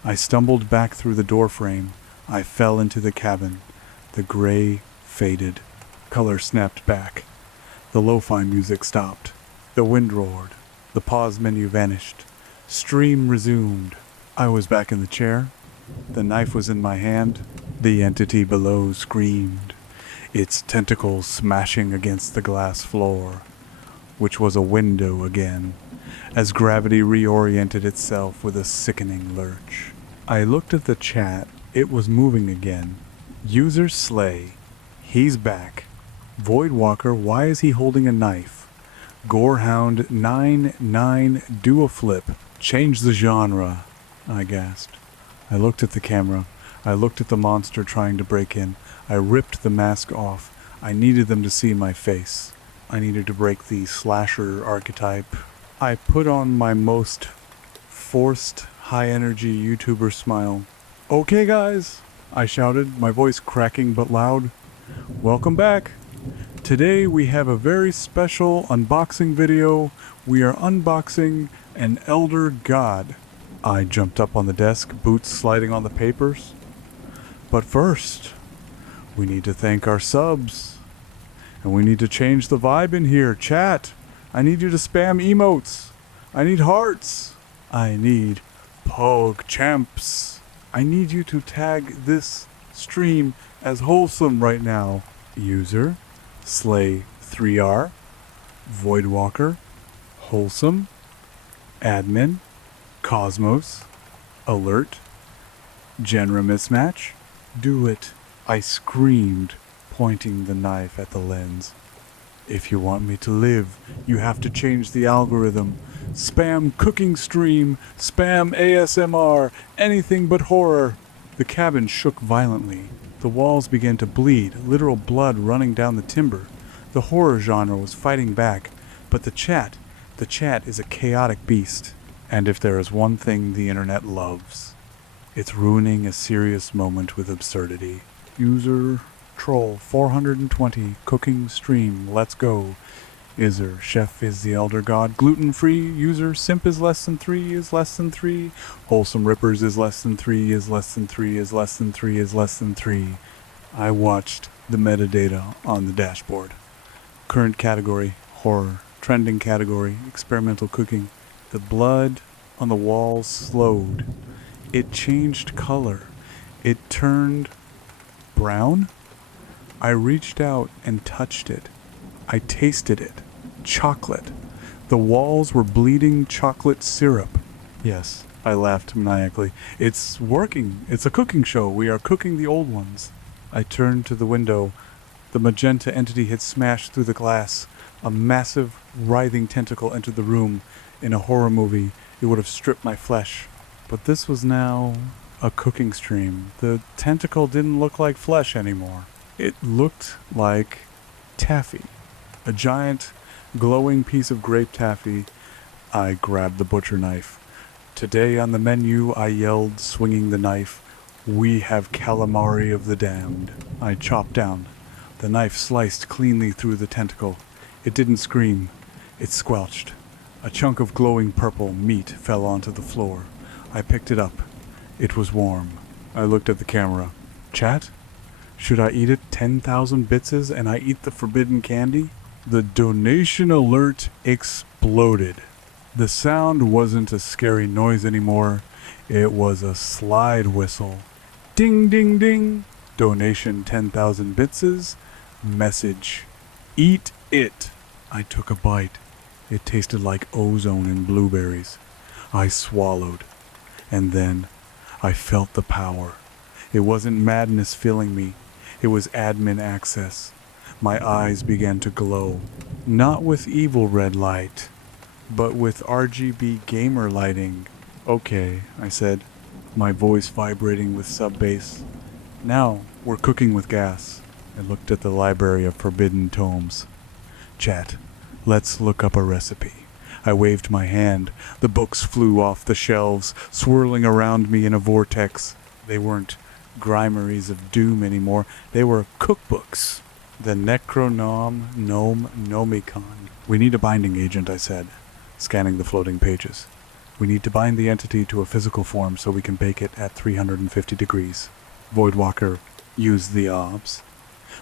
I stumbled back through the doorframe. I fell into the cabin. The gray faded. Color snapped back. The lo-fi music stopped. The wind roared. The pause menu vanished. Stream resumed. I was back in the chair. The knife was in my hand. The entity below screamed, its tentacles smashing against the glass floor, which was a window again, as gravity reoriented itself with a sickening lurch. I looked at the chat. It was moving again. "User Slay. He's back. Voidwalker, why is he holding a knife? Gorehound 99, do a flip. Change the genre," I gasped. I looked at the camera. I looked at the monster trying to break in. I ripped the mask off. I needed them to see my face. I needed to break the slasher archetype. I put on my most forced high-energy YouTuber smile. "Okay, guys," I shouted, my voice cracking but loud. "Welcome back. Today we have a very special unboxing video. We are unboxing an Elder God." I jumped up on the desk, boots sliding on the papers. "But first, we need to thank our subs. And we need to change the vibe in here. Chat, I need you to spam emotes. I need hearts. I need Pog Champs. I need you to tag this stream as wholesome right now. User, Slay3R, Voidwalker, Wholesome, Admin, Cosmos, Alert, Genre Mismatch. Do it," I screamed, pointing the knife at the lens. "If you want me to live, you have to change the algorithm. Spam cooking stream, spam ASMR, anything but horror." The cabin shook violently. The walls began to bleed, literal blood running down the timber. The horror genre was fighting back, but the chat is a chaotic beast. And if there is one thing the internet loves, it's ruining a serious moment with absurdity. User Troll 420 cooking stream, let's go. Iser Chef is the Elder God, gluten free. User Simp is less than 3 is less than 3. Wholesome Rippers is less than 3 is less than 3 is less than 3 is less than 3. I watched the metadata on the dashboard. Current category, horror. Trending category, experimental cooking. The blood on the walls slowed. It changed color. It turned brown. I reached out and touched it. I tasted it. Chocolate. The walls were bleeding chocolate syrup. Yes, I laughed maniacally. It's working. It's a cooking show. We are cooking the old ones. I turned to the window. The magenta entity had smashed through the glass. A massive, writhing tentacle entered the room. In a horror movie, it would have stripped my flesh. But this was now a cooking stream. The tentacle didn't look like flesh anymore. It looked like taffy. A giant, glowing piece of grape taffy. I grabbed the butcher knife. Today on the menu, I yelled, swinging the knife, "We have calamari of the damned." I chopped down. The knife sliced cleanly through the tentacle. It didn't scream. It squelched. A chunk of glowing purple meat fell onto the floor. I picked it up. It was warm. I looked at the camera. "Chat? Should I eat it 10,000 bitses and I eat the forbidden candy?" The donation alert exploded. The sound wasn't a scary noise anymore. It was a slide whistle. Ding, ding, ding. Donation 10,000 bitses. Message. Eat it. I took a bite. It tasted like ozone and blueberries. I swallowed. And then I felt the power. It wasn't madness filling me. It was admin access. My eyes began to glow. Not with evil red light, but with RGB gamer lighting. "Okay," I said, my voice vibrating with sub-bass. "Now we're cooking with gas." I looked at the library of forbidden tomes. "Chat, let's look up a recipe." I waved my hand. The books flew off the shelves, swirling around me in a vortex. They weren't grimeries of doom anymore. They were cookbooks. The Necronom Gnome Nomicon. "We need a binding agent," I said, scanning the floating pages. "We need to bind the entity to a physical form so we can bake it at 350 degrees. Voidwalker, use the obs.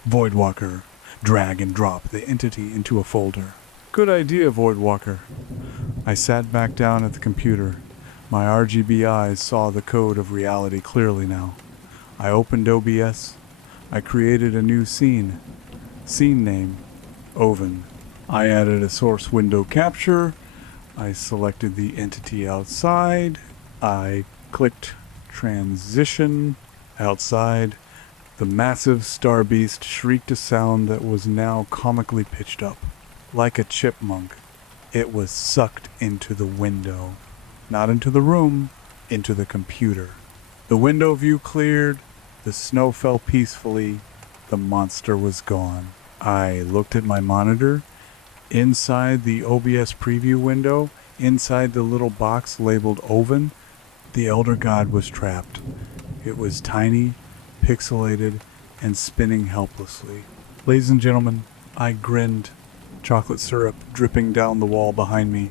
Voidwalker, drag and drop the entity into a folder." "Good idea, Voidwalker." I sat back down at the computer. My RGB eyes saw the code of reality clearly now. I opened OBS. I created a new scene. Scene name, Oven. I added a source window capture. I selected the entity outside. I clicked transition. Outside, the massive star beast shrieked a sound that was now comically pitched up. Like a chipmunk, it was sucked into the window. Not into the room, into the computer. The window view cleared. The snow fell peacefully. The monster was gone. I looked at my monitor. Inside the OBS preview window, Inside the little box labeled Oven, the Elder God was trapped. It was tiny, pixelated, and spinning helplessly. Ladies and gentlemen, I grinned, chocolate syrup dripping down the wall behind me.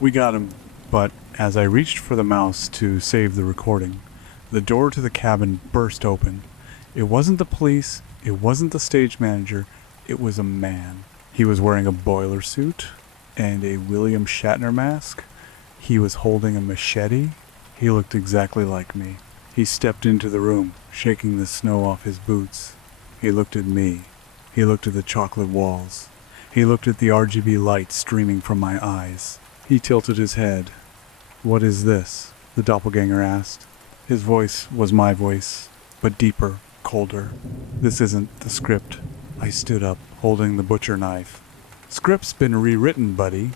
We got him, but as I reached for the mouse to save the recording, the door to the cabin burst open. It wasn't the police, it wasn't the stage manager, it was a man. He was wearing a boiler suit and a William Shatner mask. He was holding a machete. He looked exactly like me. He stepped into the room, shaking the snow off his boots. He looked at me. He looked at the chocolate walls. He looked at the RGB light streaming from my eyes. He tilted his head. "What is this?" the doppelganger asked. His voice was my voice, but deeper, colder. "This isn't the script." I stood up, holding the butcher knife. "Script's been rewritten, buddy.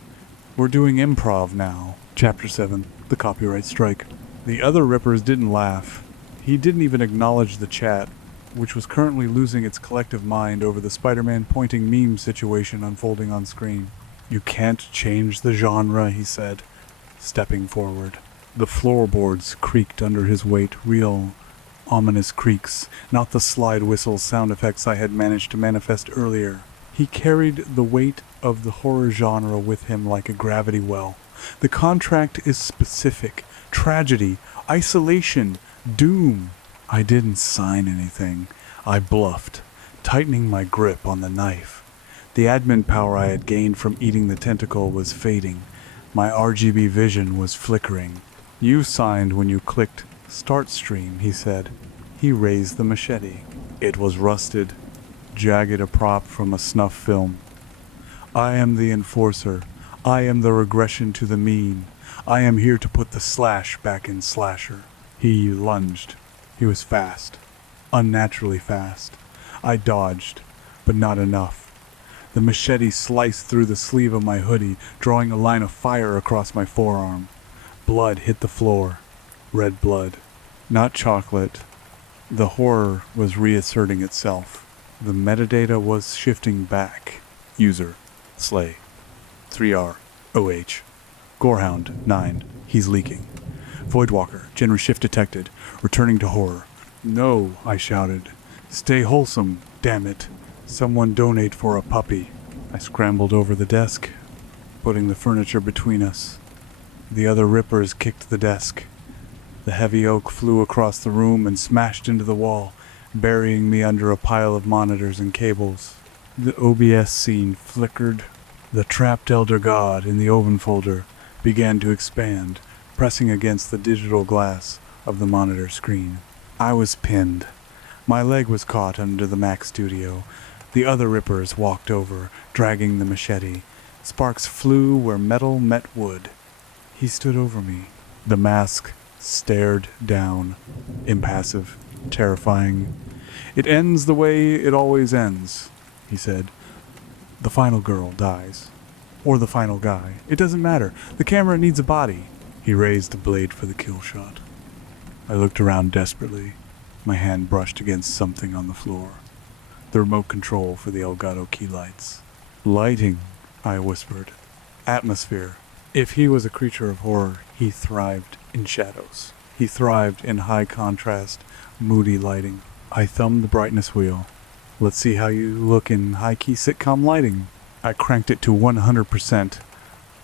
We're doing improv now." Chapter 7, The Copyright Strike. The other Rippers didn't laugh. He didn't even acknowledge the chat, which was currently losing its collective mind over the Spider-Man pointing meme situation unfolding on screen. "You can't change the genre," he said, stepping forward. The floorboards creaked under his weight, real, ominous creaks, not the slide whistle sound effects I had managed to manifest earlier. He carried the weight of the horror genre with him like a gravity well. The contract is specific. Tragedy, isolation, doom. I didn't sign anything. I bluffed, tightening my grip on the knife. The admin power I had gained from eating the tentacle was fading. My RGB vision was flickering. "You signed when you clicked Start Stream," he said. He raised the machete. It was rusted, jagged, a prop from a snuff film. "I am the enforcer. I am the regression to the mean. I am here to put the slash back in slasher." He lunged. He was fast. Unnaturally fast. I dodged, but not enough. The machete sliced through the sleeve of my hoodie, drawing a line of fire across my forearm. Blood hit the floor. Red blood. Not chocolate. The horror was reasserting itself. The metadata was shifting back. User. Slay. 3R. OH. Gorehound. 9. He's leaking. Voidwalker. Genre shift detected. Returning to horror. "No," I shouted. "Stay wholesome, damn it. Someone donate for a puppy." I scrambled over the desk, putting the furniture between us. The other Rippers kicked the desk. The heavy oak flew across the room and smashed into the wall, burying me under a pile of monitors and cables. The OBS scene flickered. The trapped Elder God in the Oven folder began to expand, pressing against the digital glass of the monitor screen. I was pinned. My leg was caught under the Mac Studio. The other Rippers walked over, dragging the machete. Sparks flew where metal met wood. He stood over me. The mask stared down, impassive, terrifying. "It ends the way it always ends," he said. "The final girl dies. Or the final guy. It doesn't matter. The camera needs a body." He raised the blade for the kill shot. I looked around desperately. My hand brushed against something on the floor. The remote control for the Elgato key lights. "Lighting," I whispered. "Atmosphere." If he was a creature of horror, he thrived in shadows. He thrived in high contrast, moody lighting. I thumbed the brightness wheel. "Let's see how you look in high-key sitcom lighting." I cranked it to 100%.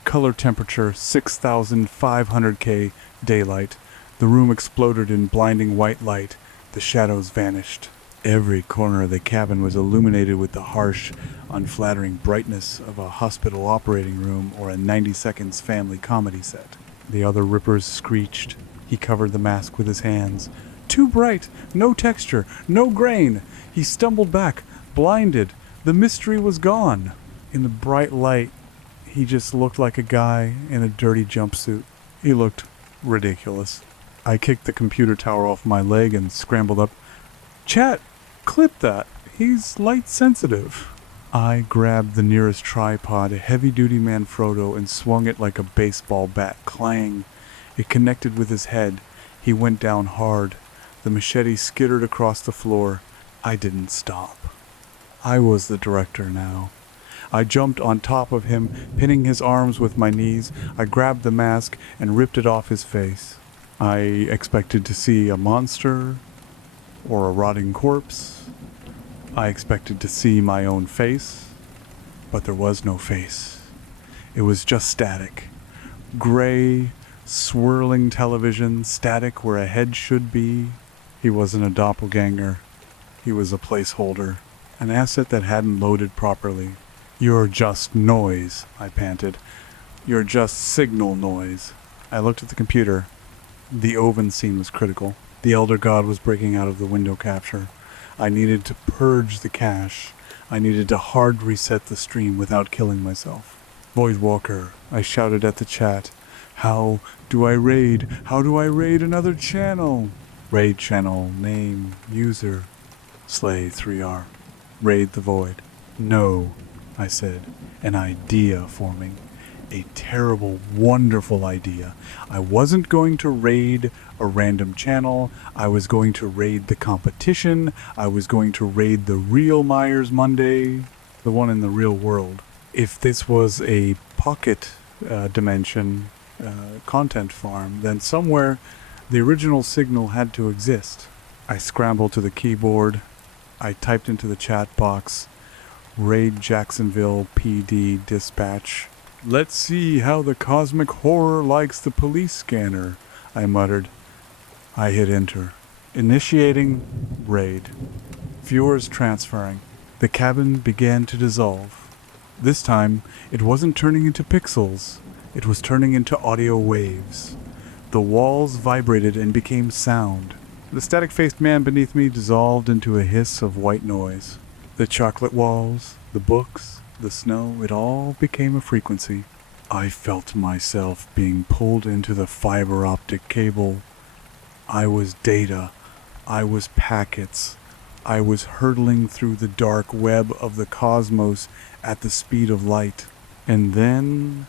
Color temperature 6500K daylight. The room exploded in blinding white light. The shadows vanished. Every corner of the cabin was illuminated with the harsh, unflattering brightness of a hospital operating room or a 90 Seconds family comedy set. The other Rippers screeched. He covered the mask with his hands. "Too bright! No texture! No grain!" He stumbled back, blinded. The mystery was gone. In the bright light, he just looked like a guy in a dirty jumpsuit. He looked ridiculous. I kicked the computer tower off my leg and scrambled up. "Chat! Clip that! He's light sensitive." I grabbed the nearest tripod, a heavy-duty Manfrotto, and swung it like a baseball bat. Clang! It connected with his head. He went down hard. The machete skittered across the floor. I didn't stop. I was the director now. I jumped on top of him, pinning his arms with my knees. I grabbed the mask and ripped it off his face. I expected to see a monster or a rotting corpse. I expected to see my own face, but there was no face. It was just static. Gray, swirling television, static where a head should be. He wasn't a doppelganger. He was a placeholder, an asset that hadn't loaded properly. "You're just noise," I panted. "You're just signal noise." I looked at the computer. The oven scene was critical. The Elder God was breaking out of the window capture. I needed to purge the cache. I needed to hard reset the stream without killing myself. "Void Walker," I shouted at the chat. How do I raid? How do I raid another channel?" "Raid channel, name, user, Slay 3R. Raid the Void." "No," I said, an idea forming. A terrible, wonderful idea. I wasn't going to raid a random channel. I was going to raid the competition. I was going to raid the real Myers Monday, the one in the real world. If this was a pocket dimension content farm, then somewhere the original signal had to exist. I scrambled to the keyboard. I typed into the chat box, "Raid Jacksonville PD dispatch." "Let's see how the cosmic horror likes the police scanner," I muttered. I hit enter. Initiating raid. Viewers transferring. The cabin began to dissolve. This time, it wasn't turning into pixels. It was turning into audio waves. The walls vibrated and became sound. The static-faced man beneath me dissolved into a hiss of white noise. The chocolate walls, the books, the snow, it all became a frequency. I felt myself being pulled into the fiber optic cable. I was data. I was packets. I was hurtling through the dark web of the cosmos at the speed of light. And then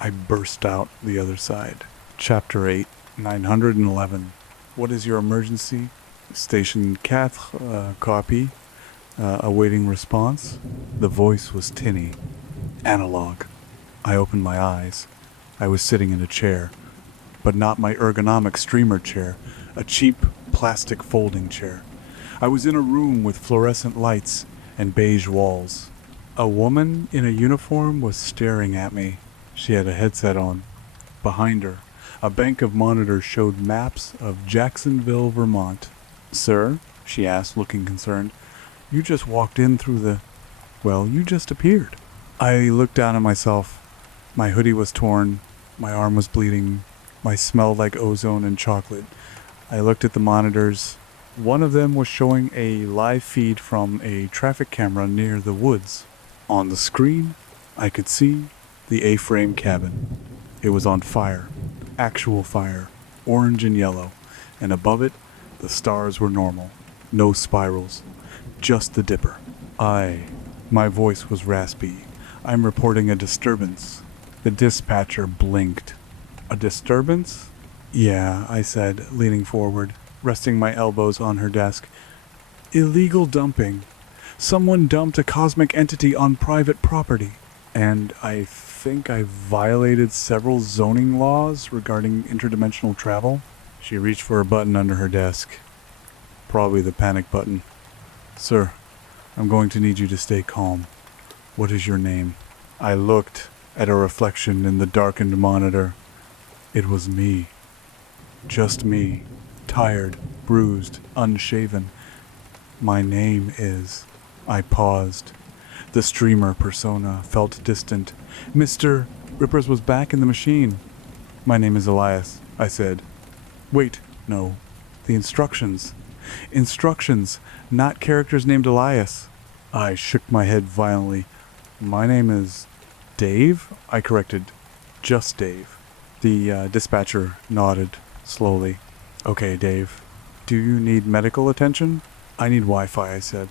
I burst out the other side. Chapter 8, 911. "What is your emergency?" "Station 4, copy. Awaiting response." The voice was tinny. Analog. I opened my eyes. I was sitting in a chair, but not my ergonomic streamer chair, a cheap plastic folding chair. I was in a room with fluorescent lights and beige walls. A woman in a uniform was staring at me. She had a headset on. Behind her, a bank of monitors showed maps of Jacksonville, Vermont. "Sir?" she asked, looking concerned. "You just walked in through the... well, you just appeared." I looked down at myself. My hoodie was torn. My arm was bleeding. I smelled like ozone and chocolate. I looked at the monitors. One of them was showing a live feed from a traffic camera near the woods. On the screen, I could see the A-frame cabin. It was on fire. Actual fire. Orange and yellow. And above it, the stars were normal. No spirals. Just the dipper. My voice was raspy. "I'm reporting a disturbance." The dispatcher blinked. "A disturbance?" "Yeah," I said, leaning forward, resting my elbows on her desk. "Illegal dumping. Someone dumped a cosmic entity on private property. And I think I violated several zoning laws regarding interdimensional travel." She reached for a button under her desk. Probably the panic button. "Sir, I'm going to need you to stay calm. What is your name?" I looked at a reflection in the darkened monitor. It was me. Just me. Tired, bruised, unshaven. "My name is..." I paused. The streamer persona felt distant. "Mr. Rippers was back in the machine." "My name is Elias," I said. "Wait, no. The instructions. Instructions, not characters named Elias." I shook my head violently. "My name is Dave?" I corrected. "Just Dave." The dispatcher nodded slowly. "Okay, Dave. Do you need medical attention?" "I need Wi-Fi," I said.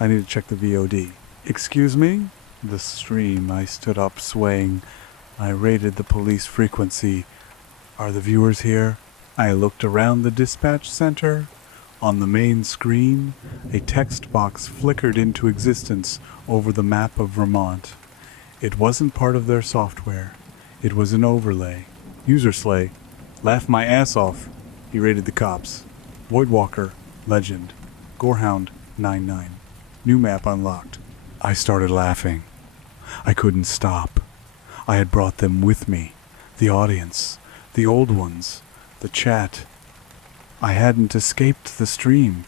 "I need to check the VOD." "Excuse me?" The stream. I stood up, swaying. I rated the police frequency. "Are the viewers here?" I looked around the dispatch center. On the main screen, a text box flickered into existence over the map of Vermont. It wasn't part of their software. It was an overlay. User slay. Laugh my ass off. He rated the cops. Voidwalker. Legend. Gorehound. 9-9. New map unlocked. I started laughing. I couldn't stop. I had brought them with me. The audience. The old ones. The chat. I hadn't escaped the stream.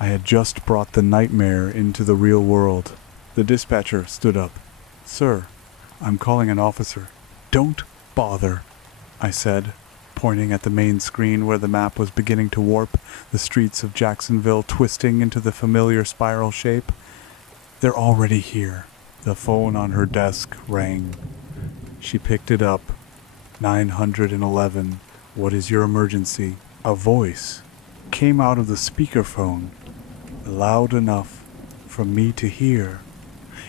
I had just brought the nightmare into the real world. The dispatcher stood up. "Sir, I'm calling an officer." "Don't bother," I said, pointing at the main screen where the map was beginning to warp, the streets of Jacksonville twisting into the familiar spiral shape. "They're already here." The phone on her desk rang. She picked it up. 911, what is your emergency? A voice came out of the speakerphone, loud enough for me to hear.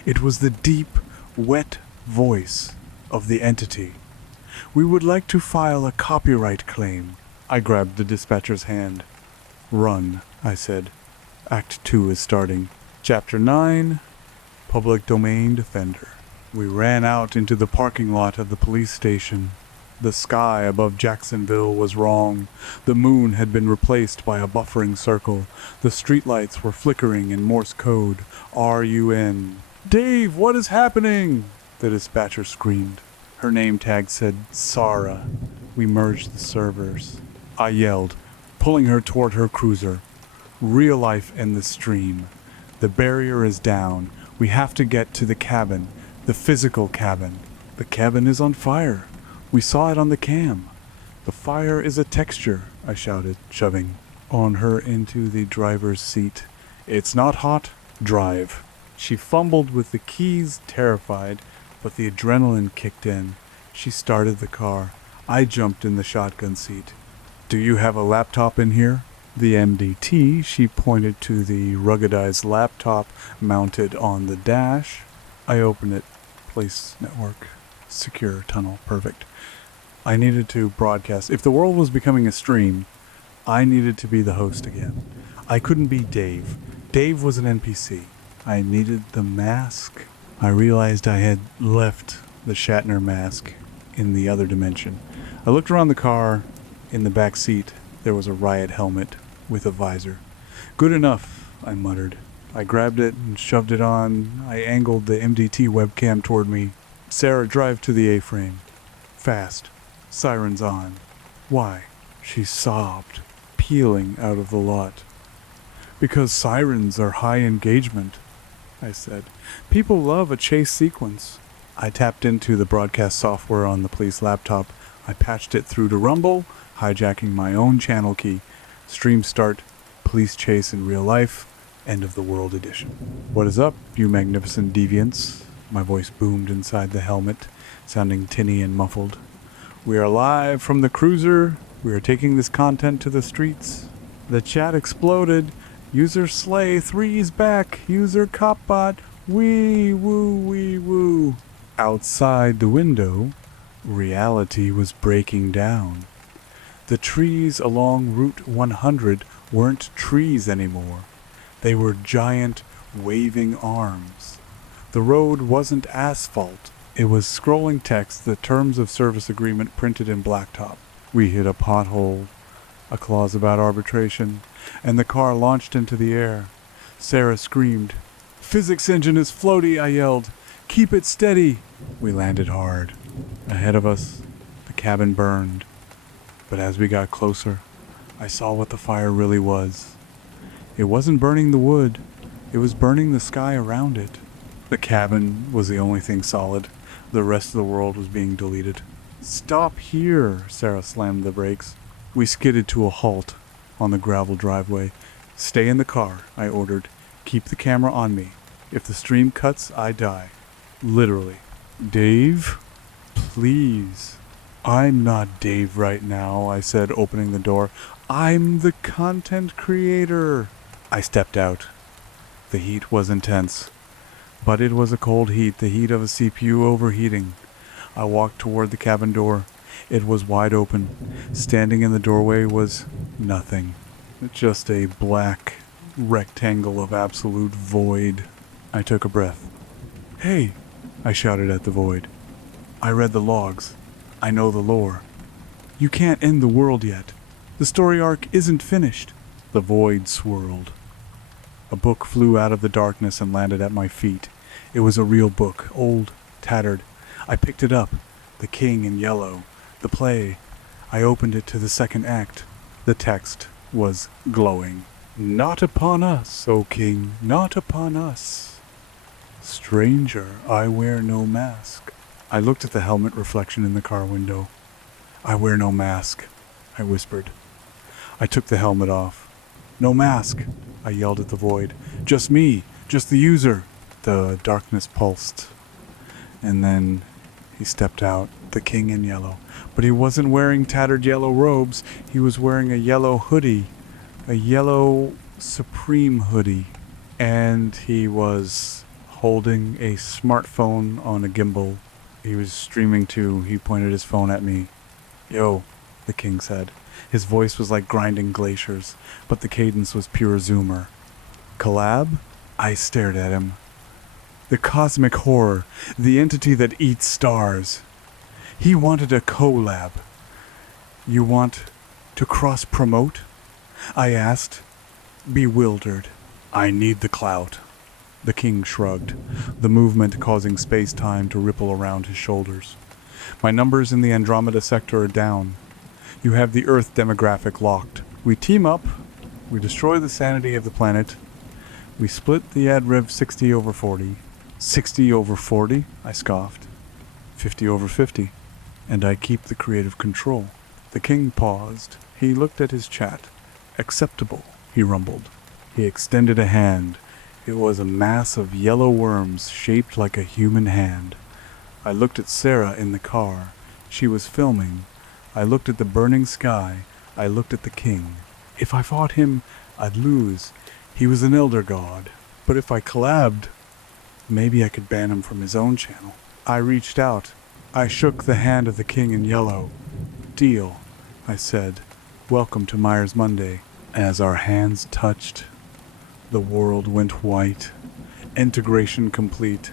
It was the deep, wet voice of the entity. "We would like to file a copyright claim." I grabbed the dispatcher's hand. "Run," I said. Act 2 is starting. Chapter 9, Public Domain Defender. We ran out into the parking lot of the police station. The sky above Jacksonville was wrong. The moon had been replaced by a buffering circle. The streetlights were flickering in Morse code. RUN. "Dave, what is happening?" the dispatcher screamed. Her name tag said Sarah. We merged the servers. I yelled, pulling her toward her cruiser. "Real life in the stream. The barrier is down. We have to get to the cabin. The physical cabin. The cabin is on fire. We saw it on the cam. The fire is a texture," I shouted, shoving on her into the driver's seat. "It's not hot. Drive." She fumbled with the keys, terrified, but the adrenaline kicked in. She started the car. I jumped in the shotgun seat. "Do you have a laptop in here?" The MDT, she pointed to the ruggedized laptop mounted on the dash. I opened it. Place network. Secure tunnel. Perfect. I needed to broadcast. If the world was becoming a stream, I needed to be the host again. I couldn't be Dave. Dave was an NPC. I needed the mask. I realized I had left the Shatner mask in the other dimension. I looked around the car. In the back seat, there was a riot helmet with a visor. "Good enough," I muttered. I grabbed it and shoved it on. I angled the MDT webcam toward me. "Sarah, drive to the A-frame. Fast. Sirens on." "Why?" She sobbed, peeling out of the lot. "Because sirens are high engagement," I said. "People love a chase sequence." I tapped into the broadcast software on the police laptop. I patched it through to Rumble, hijacking my own channel key. Stream start, police chase in real life, end of the world edition. "What is up, you magnificent deviants?" My voice boomed inside the helmet, sounding tinny and muffled. "We are live from the cruiser. We are taking this content to the streets." The chat exploded. "User Slay 3's back. User Copbot. Wee woo wee woo." Outside the window, reality was breaking down. The trees along Route 100 weren't trees anymore. They were giant, waving arms. The road wasn't asphalt. It was scrolling text, the terms of service agreement printed in blacktop. We hit a pothole, a clause about arbitration, and the car launched into the air. Sarah screamed. "Physics engine is floaty," I yelled. "Keep it steady." We landed hard. Ahead of us, the cabin burned. But as we got closer, I saw what the fire really was. It wasn't burning the wood. It was burning the sky around it. The cabin was the only thing solid. The rest of the world was being deleted. "Stop here," Sarah slammed the brakes. We skidded to a halt on the gravel driveway. "Stay in the car," I ordered. "Keep the camera on me. If the stream cuts, I die." Literally. "Dave? Please." "I'm not Dave right now," I said, opening the door. "I'm the content creator." I stepped out. The heat was intense. But it was a cold heat, the heat of a CPU overheating. I walked toward the cabin door. It was wide open. Standing in the doorway was nothing. Just a black rectangle of absolute void. I took a breath. "Hey, I shouted at the void. I read the logs. I know the lore. You can't end the world yet. The story arc isn't finished. The void swirled. A book flew out of the darkness and landed at my feet. It was a real book, old, tattered. I picked it up. The King in Yellow. The play. I opened it to the second act. The text was glowing. Not upon us, O King, not upon us. Stranger, I wear no mask. I looked at the helmet reflection in the car window. I wear no mask, I whispered. I took the helmet off. No mask, I yelled at the void. Just me, just the user. The darkness pulsed. And then he stepped out, the King in Yellow. But he wasn't wearing tattered yellow robes. He was wearing a yellow hoodie. A yellow Supreme hoodie. And he was holding a smartphone on a gimbal. He was streaming too. He pointed his phone at me. Yo, the King said. His voice was like grinding glaciers, but the cadence was pure zoomer. Collab? I stared at him. The cosmic horror, the entity that eats stars. He wanted a collab. You want to cross-promote? I asked, bewildered. I need the clout. The King shrugged, the movement causing space-time to ripple around his shoulders. My numbers in the Andromeda sector are down. You have the Earth demographic locked. We team up, we destroy the sanity of the planet, we split the AdRev 60 over 40. 60 over 40? I scoffed. 50 over 50. And I keep the creative control. The King paused. He looked at his chat. Acceptable, he rumbled. He extended a hand. It was a mass of yellow worms shaped like a human hand. I looked at Sarah in the car. She was filming. I looked at the burning sky. I looked at the King. If I fought him, I'd lose. He was an elder god. But if I collabed, maybe I could ban him from his own channel. I reached out. I shook the hand of the King in Yellow. Deal, I said. Welcome to Myers Monday. As our hands touched, the world went white. Integration complete.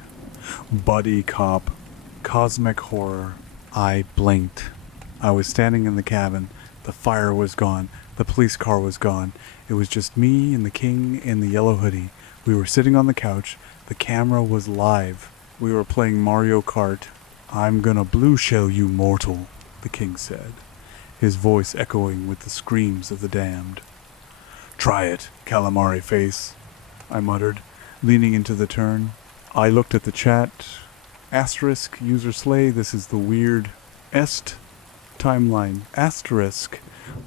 Buddy cop. Cosmic horror. I blinked. I was standing in the cabin. The fire was gone. The police car was gone. It was just me and the King in the yellow hoodie. We were sitting on the couch. The camera was live. We were playing Mario Kart. I'm gonna blue shell you, mortal, the King said, his voice echoing with the screams of the damned. Try it, calamari face, I muttered, leaning into the turn. I looked at the chat. Asterisk, user slay, this is the weird est timeline. Asterisk,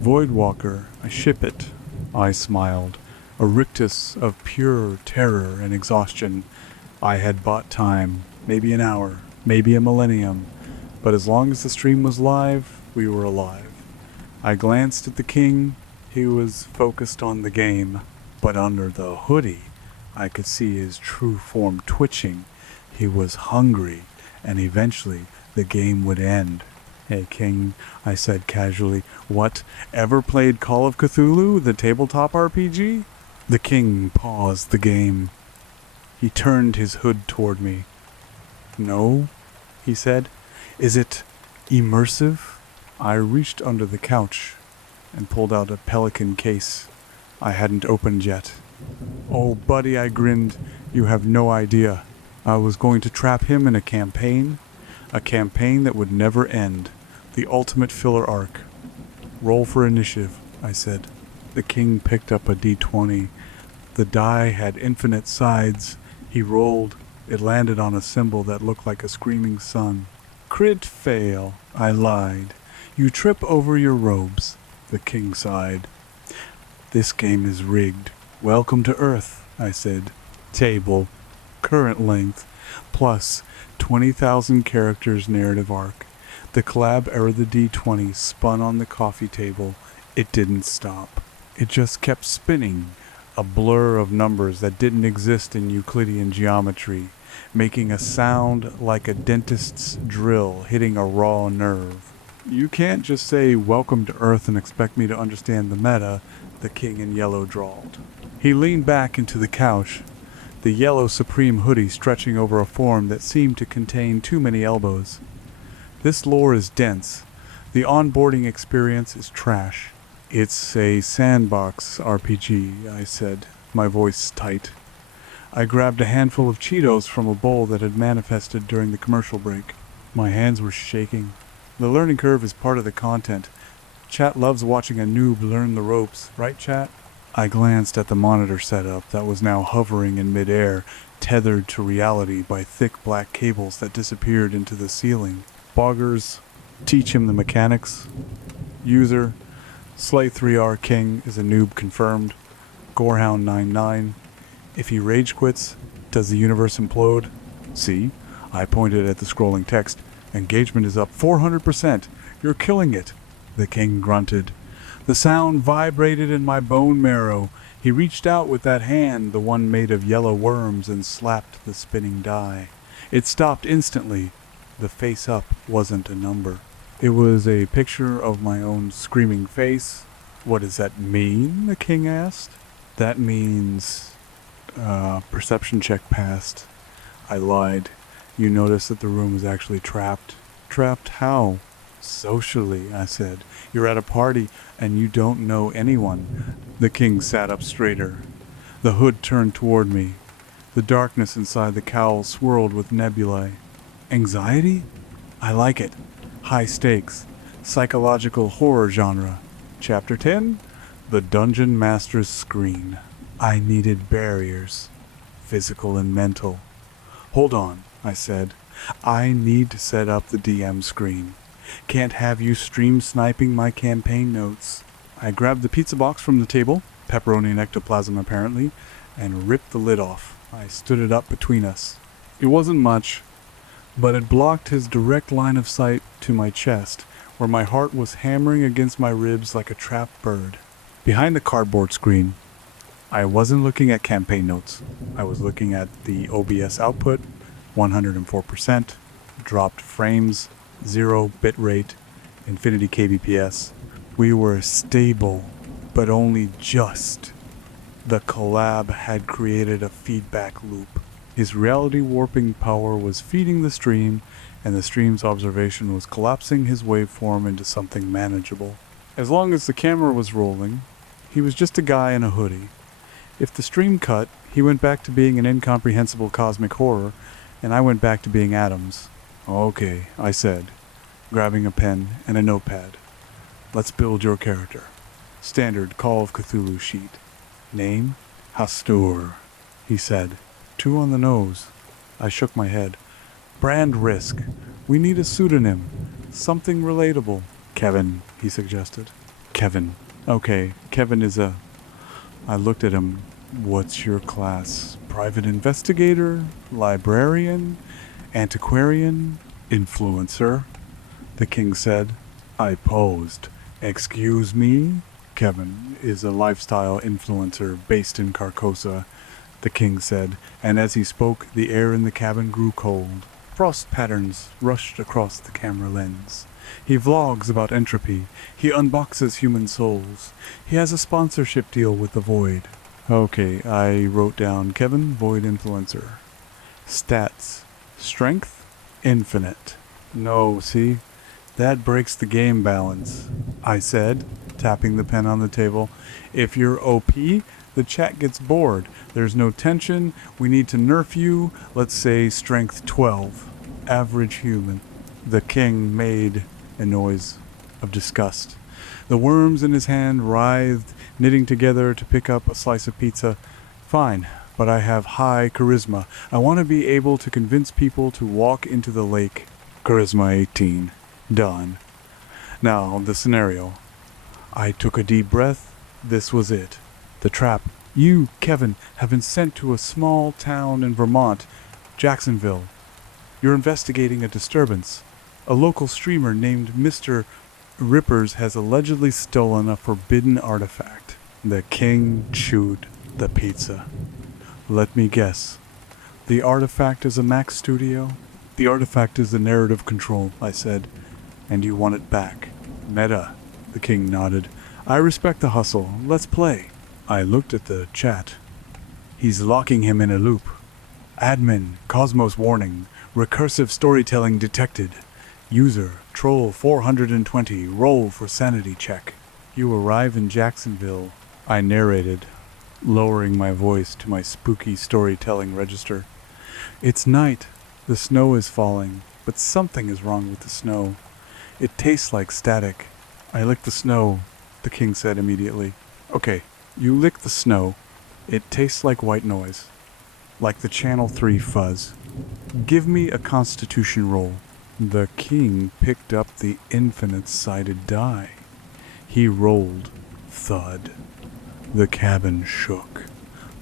Voidwalker, I ship it. I smiled, a rictus of pure terror and exhaustion. I had bought time, maybe an hour, maybe a millennium, but as long as the stream was live, we were alive. I glanced at the King. He was focused on the game, but under the hoodie, I could see his true form twitching. He was hungry, and eventually the game would end. Hey King, I said casually, what, ever played Call of Cthulhu, the tabletop RPG? The King paused the game. He turned his hood toward me. No, he said. Is it immersive? I reached under the couch and pulled out a pelican case I hadn't opened yet. Oh, buddy, I grinned. You have no idea. I was going to trap him in a campaign that would never end. The ultimate filler arc. Roll for initiative, I said. The King picked up a d20. The die had infinite sides. He rolled. It landed on a symbol that looked like a screaming sun. Crit fail, I lied. You trip over your robes, the King sighed. This game is rigged. Welcome to Earth, I said. Table. Current length. Plus 20,000 characters narrative arc. The Collab era the D20 spun on the coffee table. It didn't stop. It just kept spinning. A blur of numbers that didn't exist in Euclidean geometry, making a sound like a dentist's drill hitting a raw nerve. You can't just say welcome to Earth and expect me to understand the meta, the King in Yellow drawled. He leaned back into the couch. the yellow Supreme hoodie stretching over a form that seemed to contain too many elbows. This lore is dense. The onboarding experience is trash. It's a sandbox RPG, I said, my voice tight. I grabbed a handful of Cheetos from a bowl that had manifested during the commercial break. My hands were shaking. The learning curve is part of the content. Chat loves watching a noob learn the ropes, right, chat? I glanced at the monitor setup that was now hovering in midair, tethered to reality by thick black cables that disappeared into the ceiling. Boggers, teach him the mechanics. User, Slay 3R King is a noob confirmed. Gorehound 99. If he rage quits, does the universe implode? See? I pointed at the scrolling text. Engagement is up 400%. You're killing it. The king grunted. The sound vibrated in my bone marrow. He reached out with that hand, the one made of yellow worms, and slapped the spinning die. It stopped instantly. The face up wasn't a number. It was a picture of my own screaming face. What does that mean? The king asked. That means... perception check passed. I lied. You notice that the room is actually trapped. Trapped how? Socially, I said. You're at a party, and you don't know anyone. The king sat up straighter. The hood turned toward me. The darkness inside the cowl swirled with nebulae. Anxiety? I like it. High stakes. Psychological horror genre. Chapter 10? The Dungeon Master's Screen. I needed barriers. Physical and mental. Hold on, I said. I need to set up the DM screen. Can't have you stream sniping my campaign notes. I grabbed the pizza box from the table, pepperoni and ectoplasm apparently, and ripped the lid off. I stood it up between us. It wasn't much, but it blocked his direct line of sight to my chest, where my heart was hammering against my ribs like a trapped bird. Behind the cardboard screen, I wasn't looking at campaign notes. I was looking at the OBS output, 104%, dropped frames, 0 bitrate, infinity kbps. We were stable, but only just. The Collab had created a feedback loop. His reality warping power was feeding the stream, and the stream's observation was collapsing his waveform into something manageable. As long as the camera was rolling, he was just a guy in a hoodie. If the stream cut, he went back to being an incomprehensible cosmic horror, and I went back to being Adams. Okay, I said, grabbing a pen and a notepad. Let's build your character. Standard Call of Cthulhu sheet. Name? Hastur, he said. 2 on the nose. I shook my head. Brand risk. We need a pseudonym. Something relatable. Kevin, he suggested. Kevin. Okay, Kevin is a... I looked at him. What's your class? Private investigator? Librarian? Antiquarian? Influencer? The king said. I posed. Excuse me? Kevin is a lifestyle influencer based in Carcosa, the king said, and as he spoke, the air in the cabin grew cold. Frost patterns rushed across the camera lens. He vlogs about entropy. He unboxes human souls. He has a sponsorship deal with the Void. Okay, I wrote down Kevin, Void Influencer. Stats. Strength? Infinite. No, see? That breaks the game balance, I said, tapping the pen on the table. If you're OP, the chat gets bored. There's no tension. We need to nerf you. Let's say strength 12. Average human. The king made a noise of disgust. The worms in his hand writhed, knitting together to pick up a slice of pizza. Fine, but I have high charisma. I want to be able to convince people to walk into the lake. Charisma 18. Done. Now, the scenario. I took a deep breath. This was it. The trap. You, Kevin, have been sent to a small town in Vermont, Jacksonville. You're investigating a disturbance. A local streamer named Mr. Rippers has allegedly stolen a forbidden artifact. The king chewed the pizza. Let me guess. The artifact is a Mac Studio? The artifact is the narrative control, I said. And you want it back. Meta, the king nodded. I respect the hustle. Let's play. I looked at the chat. He's locking him in a loop. Admin, Cosmos warning, recursive storytelling detected. User, Troll 420, roll for sanity check. You arrive in Jacksonville, I narrated, lowering my voice to my spooky storytelling register. It's night. The snow is falling, but something is wrong with the snow. It tastes like static. I lick the snow, the king said immediately. Okay, you lick the snow. It tastes like white noise. Like the Channel 3 fuzz. Give me a constitution roll. The king picked up the infinite-sided die. He rolled. Thud. The cabin shook.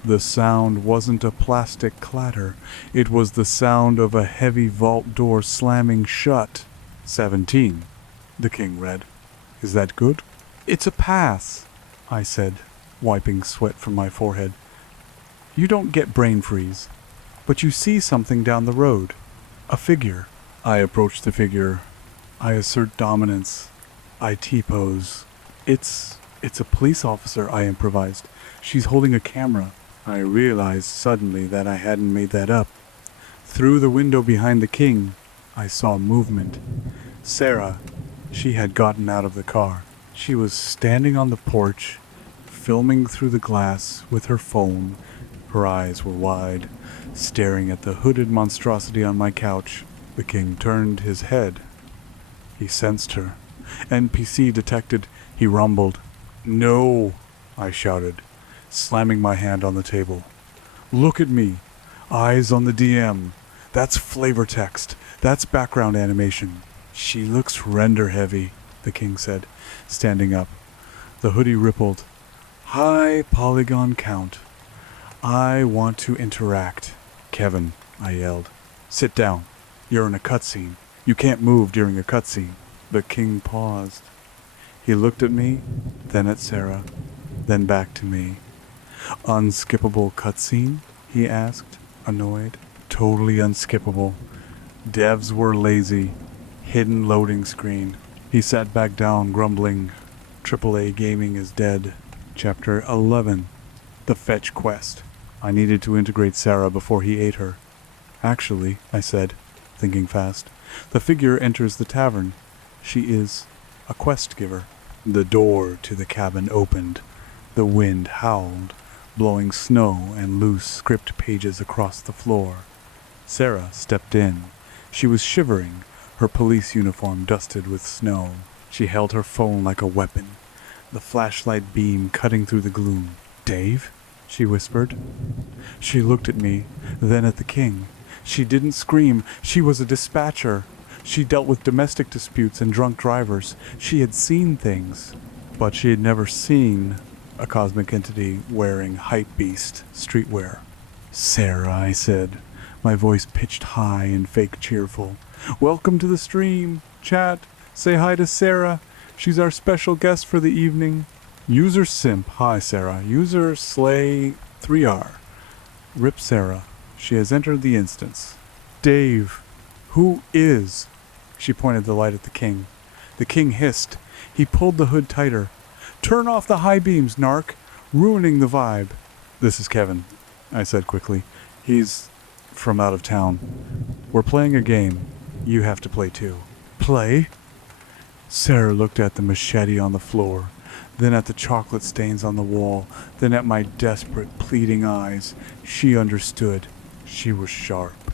The sound wasn't a plastic clatter. It was the sound of a heavy vault door slamming shut. 17, the king read. Is that good? It's a pass, I said, wiping sweat from my forehead. You don't get brain freeze, but you see something down the road. A figure. I approach the figure. I assert dominance. I T-pose. It's a police officer, I improvised. She's holding a camera. I realized suddenly that I hadn't made that up. Through the window behind the king, I saw movement. Sarah, she had gotten out of the car. She was standing on the porch, filming through the glass with her phone. Her eyes were wide, staring at the hooded monstrosity on my couch. The king turned his head. He sensed her. NPC detected. He rumbled. No, I shouted, slamming my hand on the table. Look at me. Eyes on the DM. That's flavor text. That's background animation. She looks render heavy, the king said, standing up. The hoodie rippled. High polygon count. I want to interact. Kevin, I yelled. Sit down. You're in a cutscene. You can't move during a cutscene. The king paused. He looked at me, then at Sarah, then back to me. Unskippable cutscene? He asked, annoyed. Totally unskippable. Devs were lazy. Hidden loading screen. He sat back down, grumbling. AAA gaming is dead. Chapter 11. The Fetch Quest. I needed to integrate Sarah before he ate her. Actually, I said, thinking fast, the figure enters the tavern. She is a quest giver. The door to the cabin opened. The wind howled, blowing snow and loose script pages across the floor. Sarah stepped in. She was shivering, her police uniform dusted with snow. She held her phone like a weapon, the flashlight beam cutting through the gloom. Dave? She whispered. She looked at me, then at the king. She didn't scream. She was a dispatcher. She dealt with domestic disputes and drunk drivers. She had seen things, but she had never seen a cosmic entity wearing hypebeast streetwear. Sarah, I said, my voice pitched high and fake cheerful. Welcome to the stream. Chat. Say hi to Sarah. She's our special guest for the evening. User Simp. Hi, Sarah. User Slay 3R. Rip Sarah. She has entered the instance. Dave. Who is? She pointed the light at the king. The king hissed. He pulled the hood tighter. Turn off the high beams, narc. Ruining the vibe. This is Kevin, I said quickly. He's from out of town. We're playing a game. You have to play too. Play? Sarah looked at the machete on the floor, then at the chocolate stains on the wall, then at my desperate, pleading eyes. She understood. She was sharp.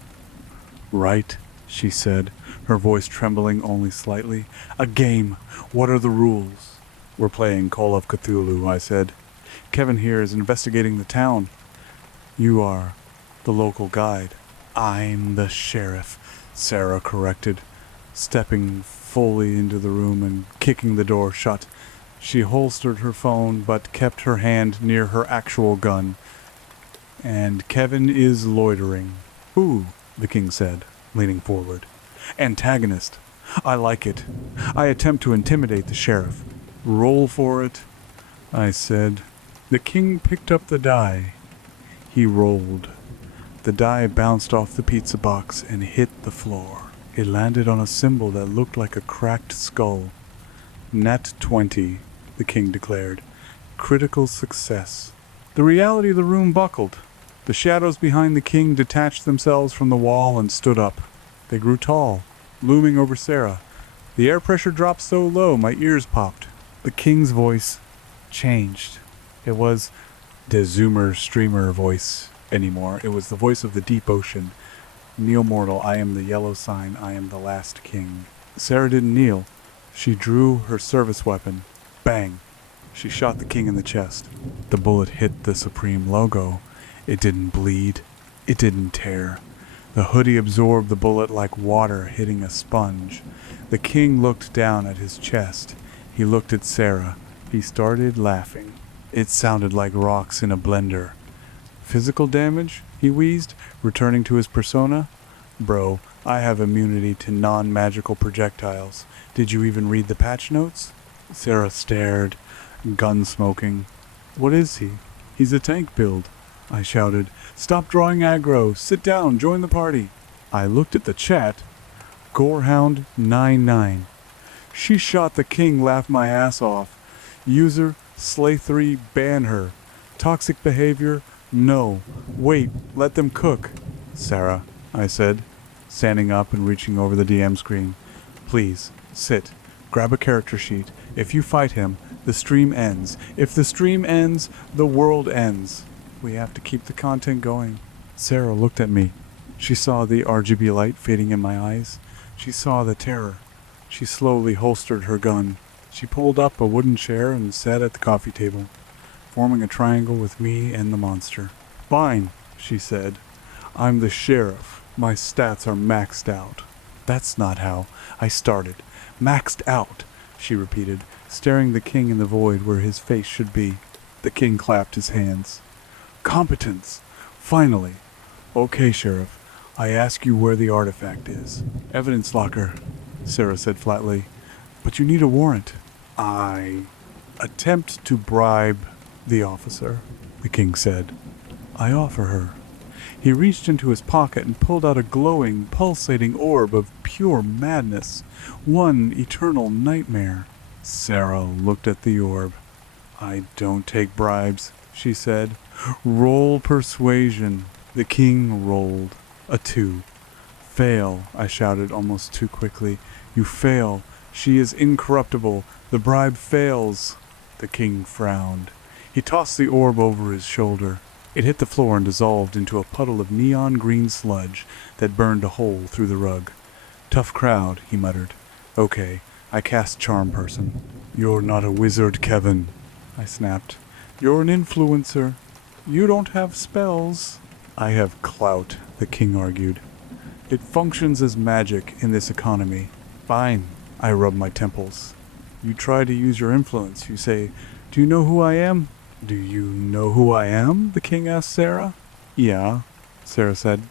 Right, she said, her voice trembling only slightly. A game. What are the rules? We're playing Call of Cthulhu, I said. Kevin here is investigating the town. You are the local guide. I'm the sheriff, Sarah corrected, stepping fully into the room and kicking the door shut. She holstered her phone but kept her hand near her actual gun. And Kevin is loitering. Ooh, the king said, leaning forward. Antagonist. I like it. I attempt to intimidate the sheriff. Roll for it, I said. The king picked up the die. He rolled. The die bounced off the pizza box and hit the floor. It landed on a symbol that looked like a cracked skull. Nat 20, the king declared. Critical success. The reality of the room buckled. The shadows behind the king detached themselves from the wall and stood up. They grew tall, looming over Sarah. The air pressure dropped so low my ears popped. The king's voice changed. It was the zoomer streamer voice anymore. It was the voice of the deep ocean. Kneel mortal, I am the yellow sign, I am the last king. Sarah didn't kneel. She drew her service weapon. Bang! She shot the king in the chest. The bullet hit the Supreme logo. It didn't bleed. It didn't tear. The hoodie absorbed the bullet like water hitting a sponge. The king looked down at his chest. He looked at Sarah. He started laughing. It sounded like rocks in a blender. Physical damage? He wheezed, returning to his persona. Bro, I have immunity to non-magical projectiles. Did you even read the patch notes? Sarah stared, gun smoking. What is he? He's a tank build. I shouted, stop drawing aggro, sit down, join the party. I looked at the chat. Gorehound 99. She shot the king, laughed my ass off. User, Slay3, ban her. Toxic behavior, no. Wait, let them cook. Sarah, I said, standing up and reaching over the DM screen. Please, sit. Grab a character sheet. If you fight him, the stream ends. If the stream ends, the world ends. We have to keep the content going. Sarah looked at me. She saw the RGB light fading in my eyes. She saw the terror. She slowly holstered her gun. She pulled up a wooden chair and sat at the coffee table, forming a triangle with me and the monster. Fine, she said. I'm the sheriff. My stats are maxed out. That's not how I started. Maxed out, she repeated, staring the king in the void where his face should be. The king clapped his hands. Competence! Finally! Okay, Sheriff. I ask you where the artifact is. Evidence locker, Sarah said flatly. But you need a warrant. I attempt to bribe the officer, the king said. I offer her. He reached into his pocket and pulled out a glowing, pulsating orb of pure madness. One eternal nightmare. Sarah looked at the orb. I don't take bribes, she said. Roll persuasion. The king rolled. A 2. Fail, I shouted almost too quickly. You fail. She is incorruptible. The bribe fails. The king frowned. He tossed the orb over his shoulder. It hit the floor and dissolved into a puddle of neon green sludge that burned a hole through the rug. Tough crowd, he muttered. Okay, I cast Charm Person. You're not a wizard, Kevin, I snapped. You're an influencer. You don't have spells. I have clout, the king argued. It functions as magic in this economy. Fine, I rubbed my temples. You try to use your influence. You say, do you know who I am? Do you know who I am? The king asked Sarah. Yeah, Sarah said.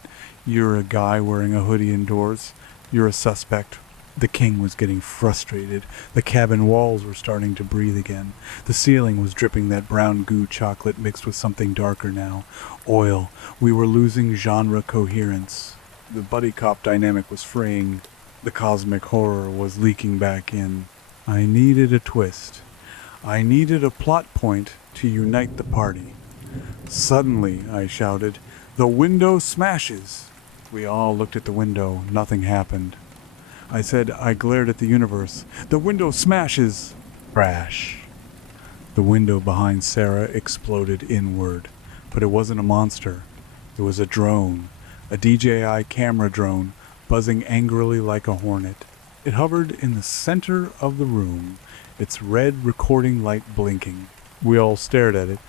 You're a guy wearing a hoodie indoors. You're a suspect. The king was getting frustrated. The cabin walls were starting to breathe again. The ceiling was dripping that brown goo chocolate mixed with something darker now. Oil. We were losing genre coherence. The buddy cop dynamic was fraying. The cosmic horror was leaking back in. I needed a twist. I needed a plot point to unite the party. Suddenly, I shouted, the window smashes. We all looked at the window. Nothing happened. I said, I glared at the universe. The window smashes! Crash. The window behind Sarah exploded inward. But it wasn't a monster. It was a drone. A DJI camera drone, buzzing angrily like a hornet. It hovered in the center of the room, its red recording light blinking. We all stared at it.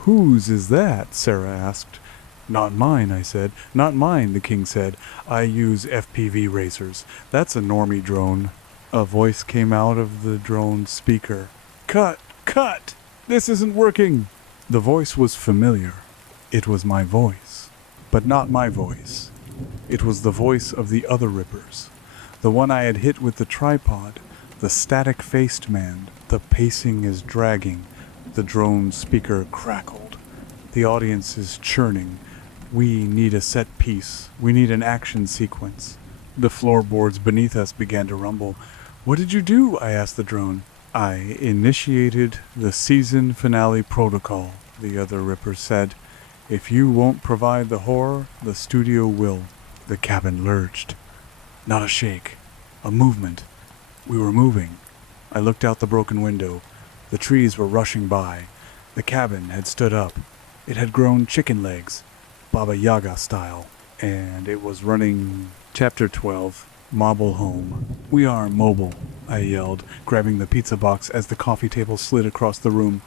Whose is that? Sarah asked. Not mine, I said. Not mine, the king said. I use FPV racers. That's a normie drone. A voice came out of the drone speaker. Cut! Cut! This isn't working! The voice was familiar. It was my voice. But not my voice. It was the voice of the other Rippers. The one I had hit with the tripod. The static-faced man. The pacing is dragging. The drone speaker crackled. The audience is churning. We need a set piece. We need an action sequence. The floorboards beneath us began to rumble. What did you do? I asked the drone. I initiated the season finale protocol, the other Ripper said. If you won't provide the horror, the studio will. The cabin lurched. Not a shake. A movement. We were moving. I looked out the broken window. The trees were rushing by. The cabin had stood up. It had grown chicken legs, Baba Yaga style, and it was running. Chapter 12, Mobile Home. We are mobile, I yelled, grabbing the pizza box as the coffee table slid across the room.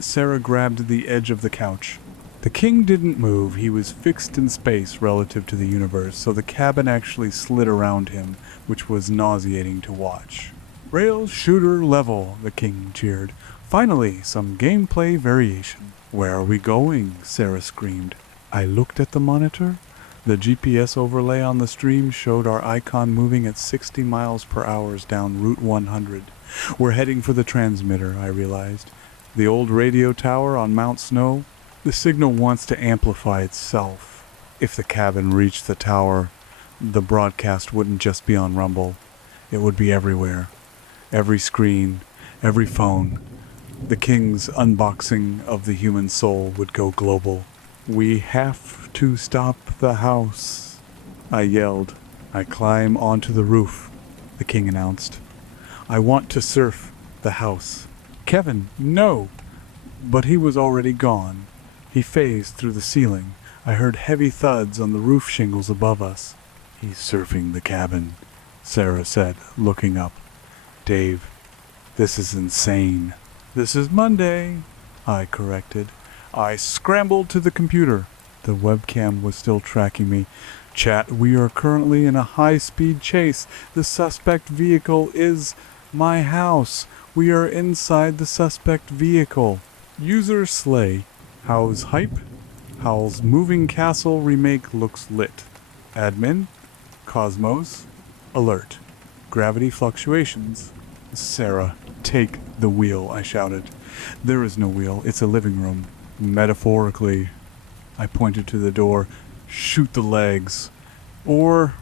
Sarah grabbed the edge of the couch. The king didn't move. He was fixed in space relative to the universe, so the cabin actually slid around him, which was nauseating to watch. Rail shooter level, the king cheered. Finally, some gameplay variation. Where are we going? Sarah screamed. I looked at the monitor. The GPS overlay on the stream showed our icon moving at 60 miles per hour down Route 100. We're heading for the transmitter, I realized. The old radio tower on Mount Snow. The signal wants to amplify itself. If the cabin reached the tower, the broadcast wouldn't just be on Rumble. It would be everywhere. Every screen, every phone. The king's unboxing of the human soul would go global. We have to stop the house, I yelled. I climb onto the roof, the king announced. I want to surf the house. Kevin, no! But he was already gone. He phased through the ceiling. I heard heavy thuds on the roof shingles above us. He's surfing the cabin, Sarah said, looking up. Dave, this is insane. This is Monday, I corrected. I scrambled to the computer. The webcam was still tracking me. Chat, we are currently in a high-speed chase. The suspect vehicle is my house. We are inside the suspect vehicle. User Slay. How's hype? Howl's Moving Castle remake looks lit. Admin. Cosmos. Alert. Gravity fluctuations. Sarah, take the wheel, I shouted. There is no wheel. It's a living room. Metaphorically. I pointed to the door. Shoot the legs. Or,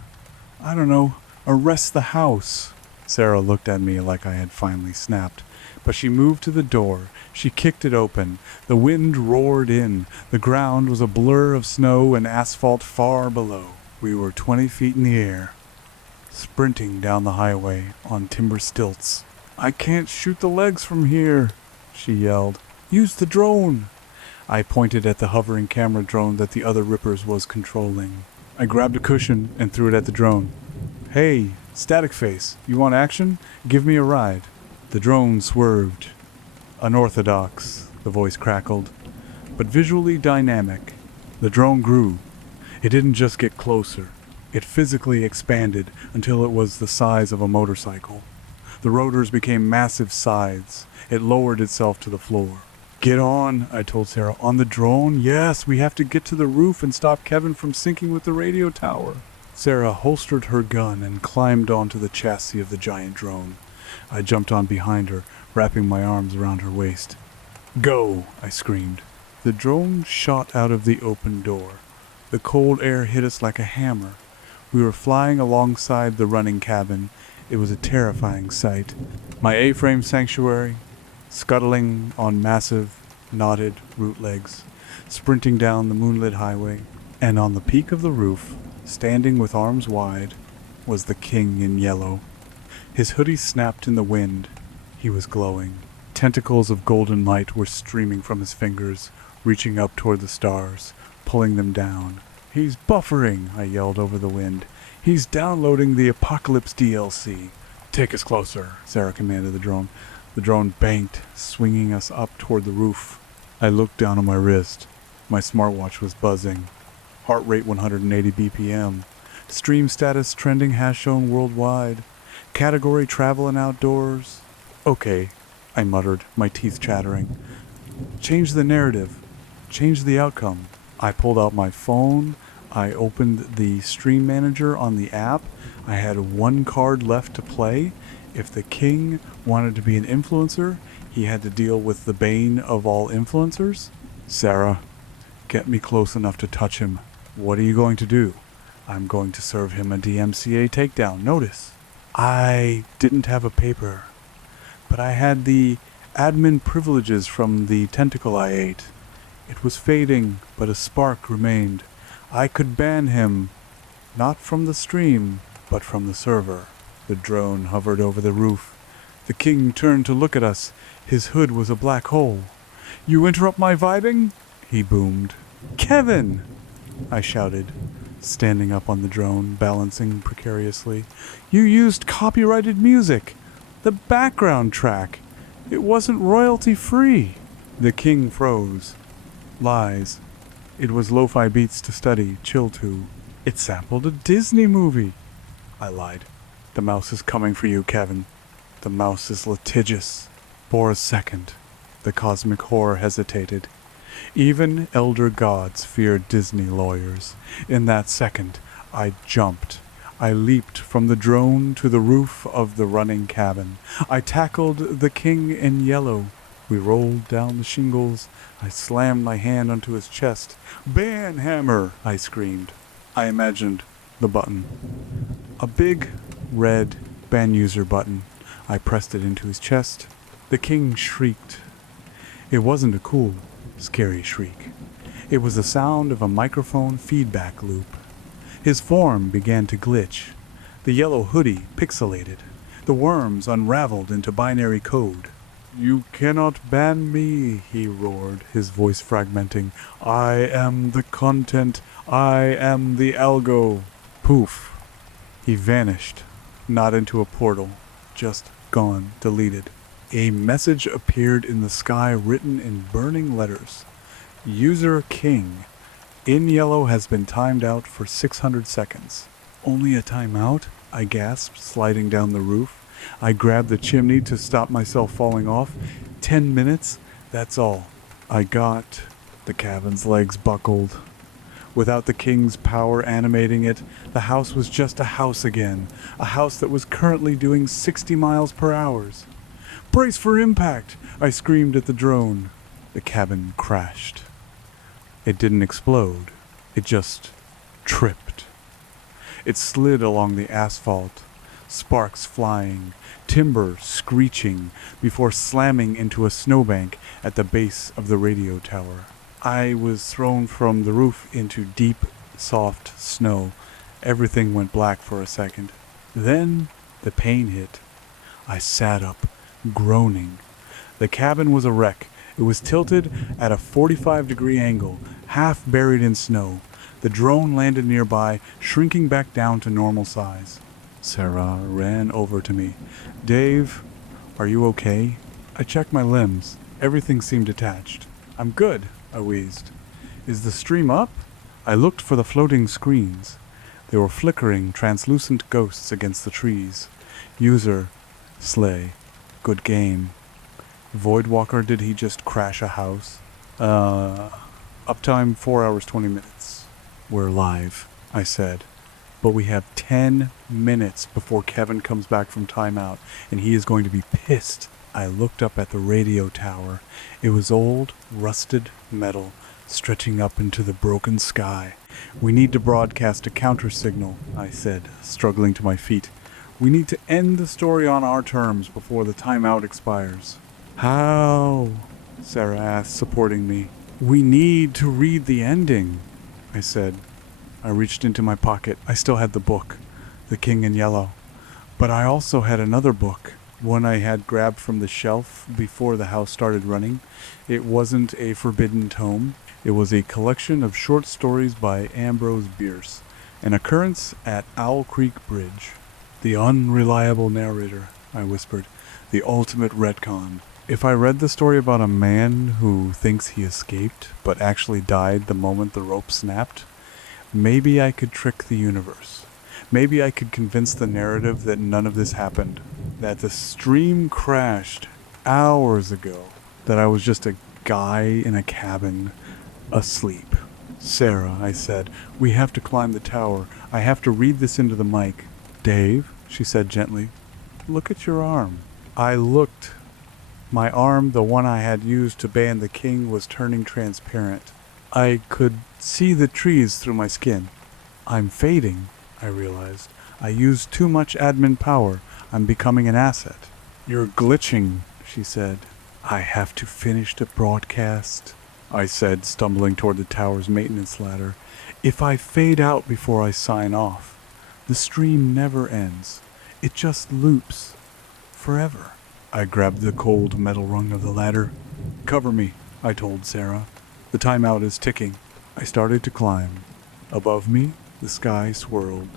I don't know, arrest the house. Sarah looked at me like I had finally snapped. But she moved to the door. She kicked it open. The wind roared in. The ground was a blur of snow and asphalt far below. We were 20 feet in the air, sprinting down the highway on timber stilts. I can't shoot the legs from here, she yelled. Use the drone. I pointed at the hovering camera drone that the other Rippers was controlling. I grabbed a cushion and threw it at the drone. Hey, Static Face, you want action? Give me a ride. The drone swerved. Unorthodox, the voice crackled, but visually dynamic. The drone grew. It didn't just get closer. It physically expanded until it was the size of a motorcycle. The rotors became massive scythes. It lowered itself to the floor. Get on, I told Sarah. On the drone? Yes, we have to get to the roof and stop Kevin from sinking with the radio tower. Sarah holstered her gun and climbed onto the chassis of the giant drone. I jumped on behind her, wrapping my arms around her waist. Go, I screamed. The drone shot out of the open door. The cold air hit us like a hammer. We were flying alongside the running cabin. It was a terrifying sight. My A-frame sanctuary, scuttling on massive, knotted root legs, sprinting down the moonlit highway, and on the peak of the roof, standing with arms wide, was the king in yellow. His hoodie snapped in the wind. He was glowing. Tentacles of golden light were streaming from his fingers, reaching up toward the stars, pulling them down. He's buffering, I yelled over the wind. He's downloading the Apocalypse DLC. Take us closer, Sarah commanded the drone. The drone banked, swinging us up toward the roof. I looked down on my wrist. My smartwatch was buzzing. Heart rate 180 BPM. Stream status trending has shown worldwide. Category travel and outdoors. Okay, I muttered, my teeth chattering. Change the narrative. Change the outcome. I pulled out my phone. I opened the stream manager on the app. I had one card left to play. If the king wanted to be an influencer, he had to deal with the bane of all influencers. Sarah, get me close enough to touch him. What are you going to do? I'm going to serve him a DMCA takedown. Notice, I didn't have a paper, but I had the admin privileges from the tentacle I ate. It was fading, but a spark remained. I could ban him, not from the stream, but from the server. The drone hovered over the roof. The king turned to look at us. His hood was a black hole. "You interrupt my vibing?" he boomed. "Kevin!" I shouted, standing up on the drone, balancing precariously. "You used copyrighted music. The background track. It wasn't royalty-free." The king froze. Lies. It was lo-fi beats to study, chill to. It sampled a Disney movie. I lied. "The mouse is coming for you, Kevin. The mouse is litigious." For a second, the cosmic whore hesitated. Even elder gods feared Disney lawyers. In that second, I jumped. I leaped from the drone to the roof of the running cabin. I tackled the king in yellow. We rolled down the shingles. I slammed my hand onto his chest. "Ban hammer!" I screamed. I imagined the button. A big, red ban user button. I pressed it into his chest. The king shrieked. It wasn't a cool, scary shriek. It was the sound of a microphone feedback loop. His form began to glitch. The yellow hoodie pixelated. The worms unraveled into binary code. "You cannot ban me," he roared, his voice fragmenting. "I am the content. I am the algo." Poof. He vanished, not into a portal, just gone, deleted. A message appeared in the sky written in burning letters. "User King. In yellow has been timed out for 600 seconds. "Only a timeout?" I gasped, sliding down the roof. I grabbed the chimney to stop myself falling off. 10 minutes? That's all. I got... The cabin's legs buckled. Without the king's power animating it, the house was just a house again. A house that was currently doing 60 miles per hour. "Brace for impact!" I screamed at the drone. The cabin crashed. It didn't explode. It just tripped. It slid along the asphalt, sparks flying, timber screeching, before slamming into a snowbank at the base of the radio tower. I was thrown from the roof into deep, soft snow. Everything went black for a second. Then the pain hit. I sat up, groaning. The cabin was a wreck. It was tilted at a 45-degree angle, half buried in snow. The drone landed nearby, shrinking back down to normal size. Sarah ran over to me. "Dave, are you okay?" I checked my limbs. Everything seemed detached. "I'm good," I wheezed. "Is the stream up?" I looked for the floating screens. They were flickering, translucent ghosts against the trees. User, Slay. Good game. Voidwalker, did he just crash a house? Uptime 4 hours 20 minutes. "We're live," I said. "But we have 10 minutes before Kevin comes back from timeout, and he is going to be pissed." I looked up at the radio tower. It was old, rusted metal, stretching up into the broken sky. "We need to broadcast a counter signal," I said, struggling to my feet. "We need to end the story on our terms before the timeout expires." "How?" Sarah asked, supporting me. "We need to read the ending," I said. I reached into my pocket. I still had the book, The King in Yellow. But I also had another book, one I had grabbed from the shelf before the house started running. It wasn't a forbidden tome. It was a collection of short stories by Ambrose Bierce, An Occurrence at Owl Creek Bridge. "The unreliable narrator," I whispered. "The ultimate retcon." If I read the story about a man who thinks he escaped, but actually died the moment the rope snapped, maybe I could trick the universe. Maybe I could convince the narrative that none of this happened, that the stream crashed hours ago, that I was just a guy in a cabin, asleep. "Sarah," I said, "we have to climb the tower. I have to read this into the mic." "Dave," she said gently, "look at your arm." I looked. My arm, the one I had used to ban the king, was turning transparent. I could see the trees through my skin. "I'm fading," I realized. "I used too much admin power. I'm becoming an asset." "You're glitching," she said. "I have to finish the broadcast." I said, stumbling toward the tower's maintenance ladder. If I fade out before I sign off, the stream never ends. It just loops. Forever. I grabbed the cold metal rung of the ladder. Cover me, I told Sarah. The timeout is ticking. I started to climb. Above me, the sky swirled.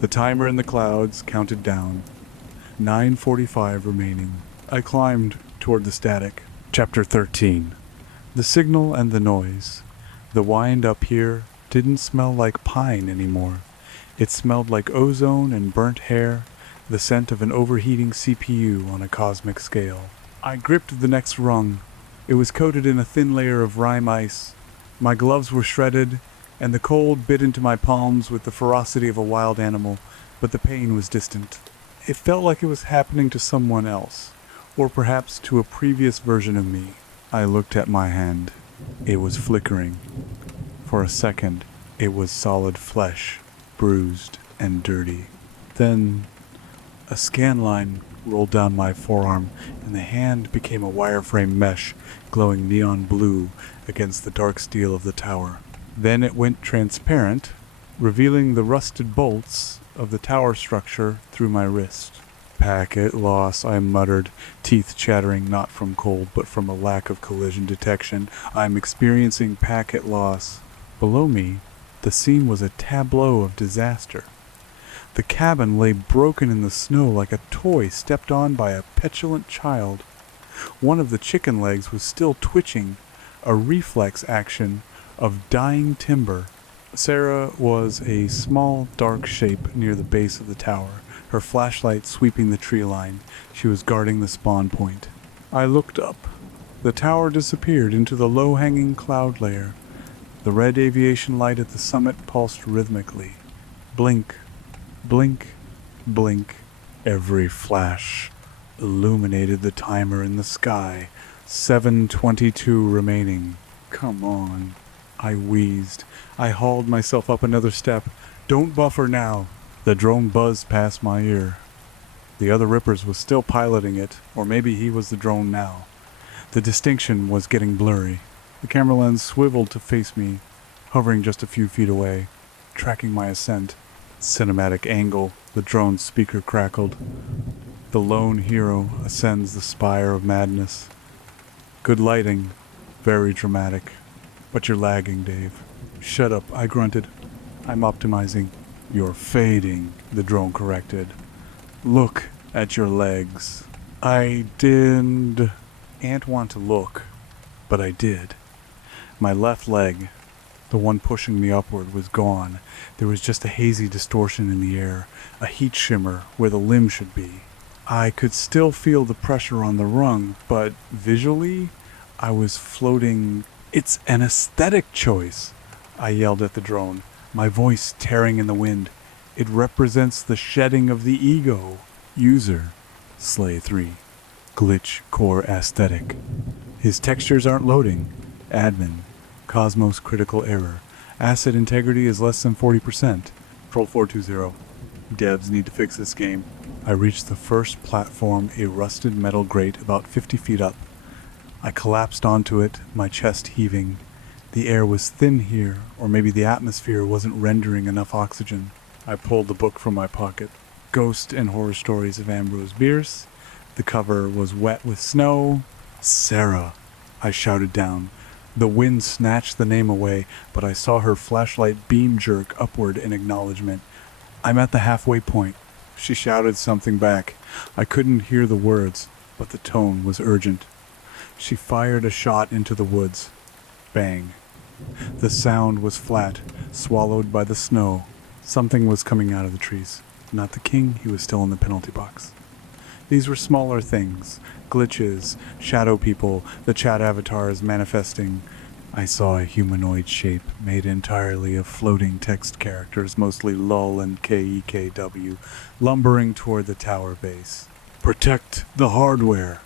The timer in the clouds counted down. 9:45 remaining. I climbed toward the static. Chapter 13. The signal and the noise. The wind up here didn't smell like pine anymore. It smelled like ozone and burnt hair, the scent of an overheating CPU on a cosmic scale. I gripped the next rung. It was coated in a thin layer of rime ice. My gloves were shredded, and the cold bit into my palms with the ferocity of a wild animal, but the pain was distant. It felt like it was happening to someone else, or perhaps to a previous version of me. I looked at my hand. It was flickering. For a second, it was solid flesh, bruised and dirty. Then, a scan line rolled down my forearm, and the hand became a wireframe mesh, glowing neon blue against the dark steel of the tower. Then it went transparent, revealing the rusted bolts of the tower structure through my wrist. Packet loss, I muttered, teeth chattering not from cold but from a lack of collision detection. I'm experiencing packet loss. Below me, the scene was a tableau of disaster. The cabin lay broken in the snow like a toy stepped on by a petulant child. One of the chicken legs was still twitching, a reflex action of dying timber. Sarah was a small, dark shape near the base of the tower, her flashlight sweeping the tree line. She was guarding the spawn point. I looked up. The tower disappeared into the low-hanging cloud layer. The red aviation light at the summit pulsed rhythmically. Blink, blink, blink. Every flash illuminated the timer in the sky. 7:22 remaining. Come on. I wheezed. I hauled myself up another step. Don't buffer now. The drone buzzed past my ear. The other Rippers was still piloting it, or maybe he was the drone now. The distinction was getting blurry. The camera lens swiveled to face me, hovering just a few feet away, tracking my ascent. Cinematic angle, the drone's speaker crackled. The lone hero ascends the spire of madness. Good lighting, very dramatic. But you're lagging, Dave. Shut up, I grunted. I'm optimizing. You're fading, the drone corrected. Look at your legs. I didn't want to look, but I did. My left leg, the one pushing me upward, was gone. There was just a hazy distortion in the air, a heat shimmer where the limb should be. I could still feel the pressure on the rung, but visually, I was floating. It's an aesthetic choice, I yelled at the drone, my voice tearing in the wind. It represents the shedding of the ego. User, Slay 3. Glitch core aesthetic. His textures aren't loading. Admin, Cosmos critical error. Asset integrity is less than 40%. Troll 420. Devs need to fix this game. I reached the first platform, a rusted metal grate about 50 feet up. I collapsed onto it, my chest heaving. The air was thin here, or maybe the atmosphere wasn't rendering enough oxygen. I pulled the book from my pocket. Ghost and Horror Stories of Ambrose Bierce. The cover was wet with snow. Sarah, I shouted down. The wind snatched the name away, but I saw her flashlight beam jerk upward in acknowledgement. I'm at the halfway point. She shouted something back. I couldn't hear the words, but the tone was urgent. She fired a shot into the woods. Bang. The sound was flat, swallowed by the snow. Something was coming out of the trees. Not the king, he was still in the penalty box. These were smaller things, glitches, shadow people, the chat avatars manifesting. I saw a humanoid shape made entirely of floating text characters, mostly LUL and KEKW, lumbering toward the tower base. Protect the hardware,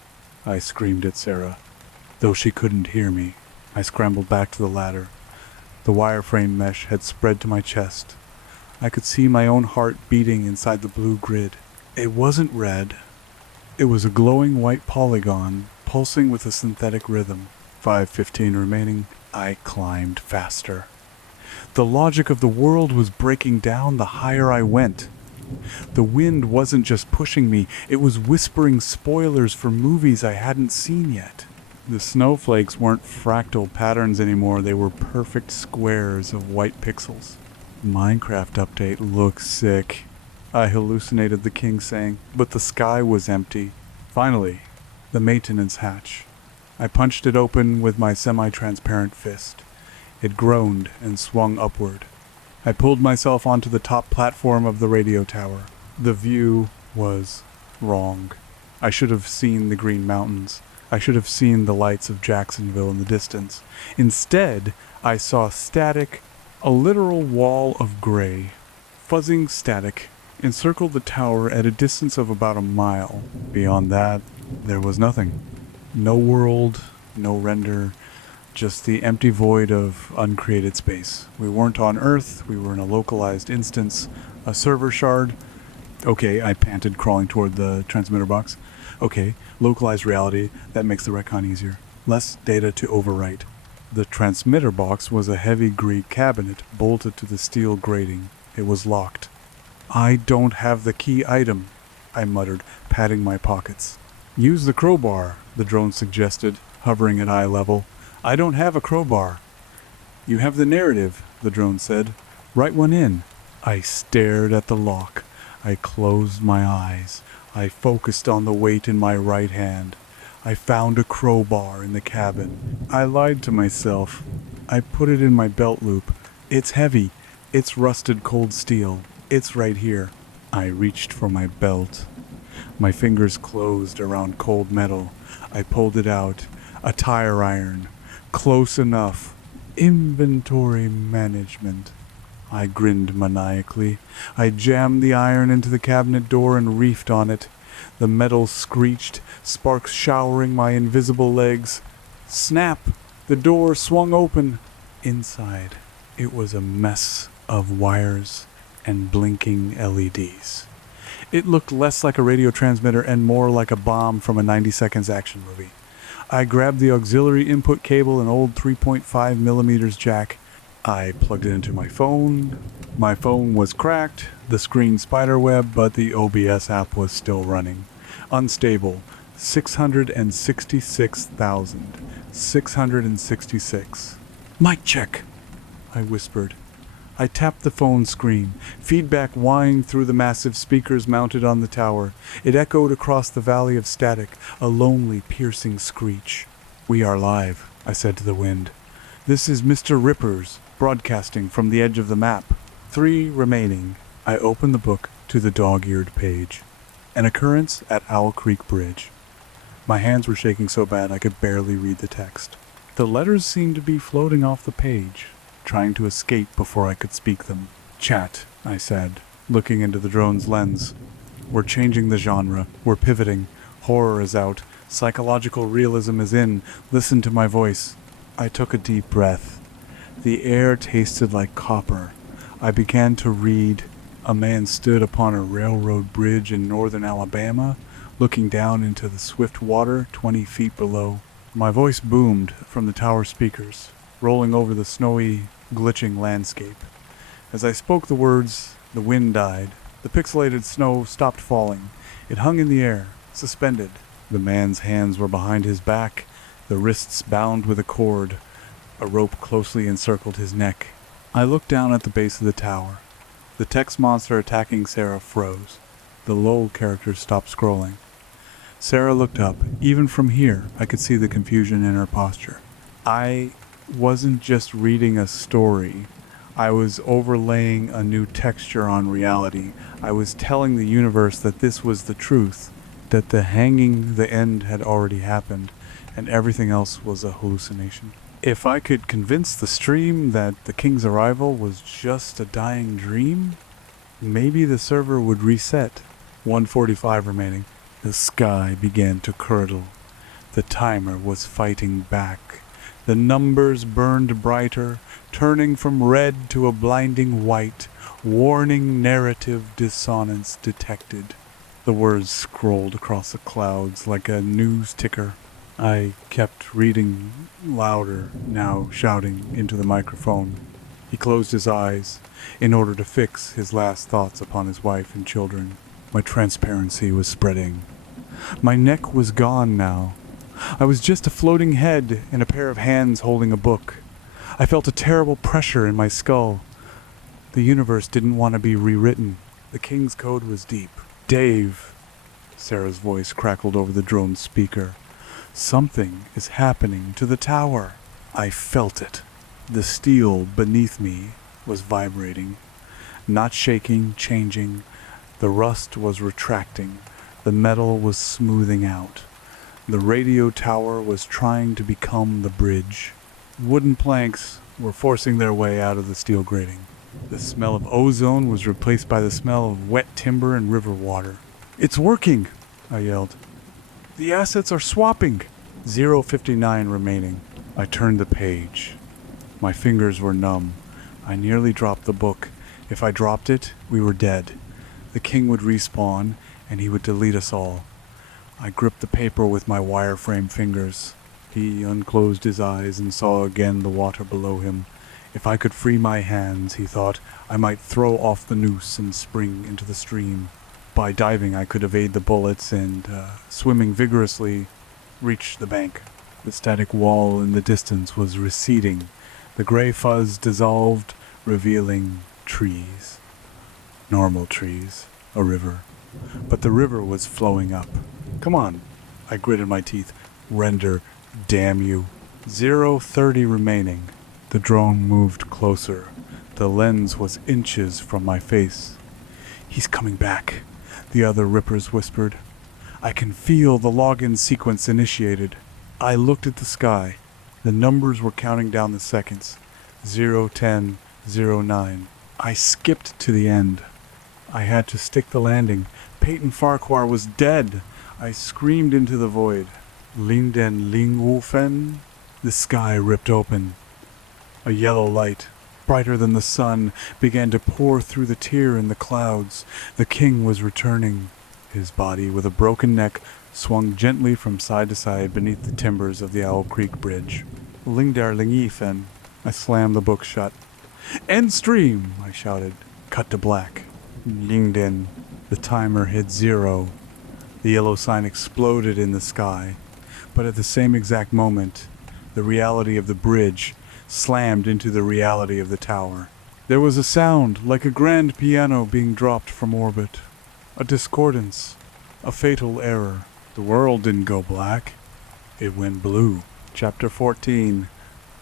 I screamed at Sarah. Though she couldn't hear me, I scrambled back to the ladder. The wireframe mesh had spread to my chest. I could see my own heart beating inside the blue grid. It wasn't red. It was a glowing white polygon, pulsing with a synthetic rhythm. 5:15 remaining. I climbed faster. The logic of the world was breaking down the higher I went. The wind wasn't just pushing me, it was whispering spoilers for movies I hadn't seen yet. The snowflakes weren't fractal patterns anymore, they were perfect squares of white pixels. Minecraft update looks sick, I hallucinated the king saying, but the sky was empty. Finally, the maintenance hatch. I punched it open with my semi-transparent fist. It groaned and swung upward. I pulled myself onto the top platform of the radio tower. The view was wrong. I should have seen the Green Mountains. I should have seen the lights of Jacksonville in the distance. Instead, I saw static, a literal wall of gray. Fuzzing static encircled the tower at a distance of about a mile. Beyond that, there was nothing. No world, no render, just the empty void of uncreated space. We weren't on Earth, we were in a localized instance, a server shard. Okay, I panted, crawling toward the transmitter box. Okay, localized reality, that makes the retcon easier. Less data to overwrite. The transmitter box was a heavy Greek cabinet bolted to the steel grating. It was locked. I don't have the key item, I muttered, patting my pockets. Use the crowbar, the drone suggested, hovering at eye level. I don't have a crowbar. You have the narrative, the drone said. Write one in. I stared at the lock. I closed my eyes. I focused on the weight in my right hand. I found a crowbar in the cabin. I lied to myself. I put it in my belt loop. It's heavy. It's rusted cold steel. It's right here. I reached for my belt. My fingers closed around cold metal. I pulled it out. A tire iron. Close enough. Inventory management. I grinned maniacally. I jammed the iron into the cabinet door and reefed on it. The metal screeched, sparks showering my invisible legs. Snap! The door swung open. Inside, it was a mess of wires and blinking LEDs. It looked less like a radio transmitter and more like a bomb from a 90 seconds action movie. I grabbed the auxiliary input cable, an old 3.5mm jack. I plugged it into my phone. My phone was cracked, the screen spiderweb, but the OBS app was still running. Unstable. 666,000. 666. Mic check, I whispered. I tapped the phone screen. Feedback whined through the massive speakers mounted on the tower. It echoed across the valley of static, a lonely, piercing screech. We are live, I said to the wind. This is Mr. Rippers, broadcasting from the edge of the map. 3 remaining. I opened the book to the dog-eared page. An occurrence at Owl Creek Bridge. My hands were shaking so bad I could barely read the text. The letters seemed to be floating off the page, trying to escape before I could speak them. Chat, I said, looking into the drone's lens. We're changing the genre. We're pivoting. Horror is out. Psychological realism is in. Listen to my voice. I took a deep breath. The air tasted like copper. I began to read. A man stood upon a railroad bridge in northern Alabama, looking down into the swift water 20 feet below. My voice boomed from the tower speakers, rolling over the snowy, glitching landscape. As I spoke the words, the wind died. The pixelated snow stopped falling. It hung in the air, suspended. The man's hands were behind his back, the wrists bound with a cord. A rope closely encircled his neck. I looked down at the base of the tower. The text monster attacking Sarah froze. The LOL character stopped scrolling. Sarah looked up. Even from here, I could see the confusion in her posture. I wasn't just reading a story. I was overlaying a new texture on reality. I was telling the universe that this was the truth, that the hanging, the end had already happened, and everything else was a hallucination. If I could convince the stream that the king's arrival was just a dying dream, maybe the server would reset. 145 remaining. The sky began to curdle. The timer was fighting back. The numbers burned brighter, turning from red to a blinding white. Warning narrative dissonance detected. The words scrolled across the clouds like a news ticker. I kept reading louder, now shouting into the microphone. He closed his eyes in order to fix his last thoughts upon his wife and children. My transparency was spreading. My neck was gone now. I was just a floating head and a pair of hands holding a book. I felt a terrible pressure in my skull. The universe didn't want to be rewritten. The King's Code was deep. Dave, Sarah's voice crackled over the drone speaker. Something is happening to the tower. I felt it. The steel beneath me was vibrating, not shaking, changing. The rust was retracting. The metal was smoothing out. The radio tower was trying to become the bridge. Wooden planks were forcing their way out of the steel grating. The smell of ozone was replaced by the smell of wet timber and river water. "It's working!" I yelled. "The assets are swapping!" 059 remaining. I turned the page. My fingers were numb. I nearly dropped the book. If I dropped it, we were dead. The king would respawn, and he would delete us all. I gripped the paper with my wireframe fingers. He unclosed his eyes and saw again the water below him. If I could free my hands, he thought, I might throw off the noose and spring into the stream. By diving, I could evade the bullets and, swimming vigorously, reach the bank. The static wall in the distance was receding. The gray fuzz dissolved, revealing trees. Normal trees. A river. But the river was flowing up. "Come on," I gritted my teeth. "Render, damn you." 030 remaining. The drone moved closer. The lens was inches from my face. "He's coming back," the other Rippers whispered. "I can feel the login sequence initiated." I looked at the sky. The numbers were counting down the seconds. 010, 09. I skipped to the end. I had to stick the landing. Peyton Farquhar was dead. I screamed into the void. Linden Lingwufen? The sky ripped open. A yellow light, brighter than the sun, began to pour through the tear in the clouds. The king was returning. His body, with a broken neck, swung gently from side to side beneath the timbers of the Owl Creek Bridge. Lingdar Lingifen. I slammed the book shut. "End stream!" I shouted. Cut to black. Lingden. The timer hit 0. The yellow sign exploded in the sky. But at the same exact moment, the reality of the bridge slammed into the reality of the tower. There was a sound like a grand piano being dropped from orbit. A discordance. A fatal error. The world didn't go black. It went blue. Chapter 14.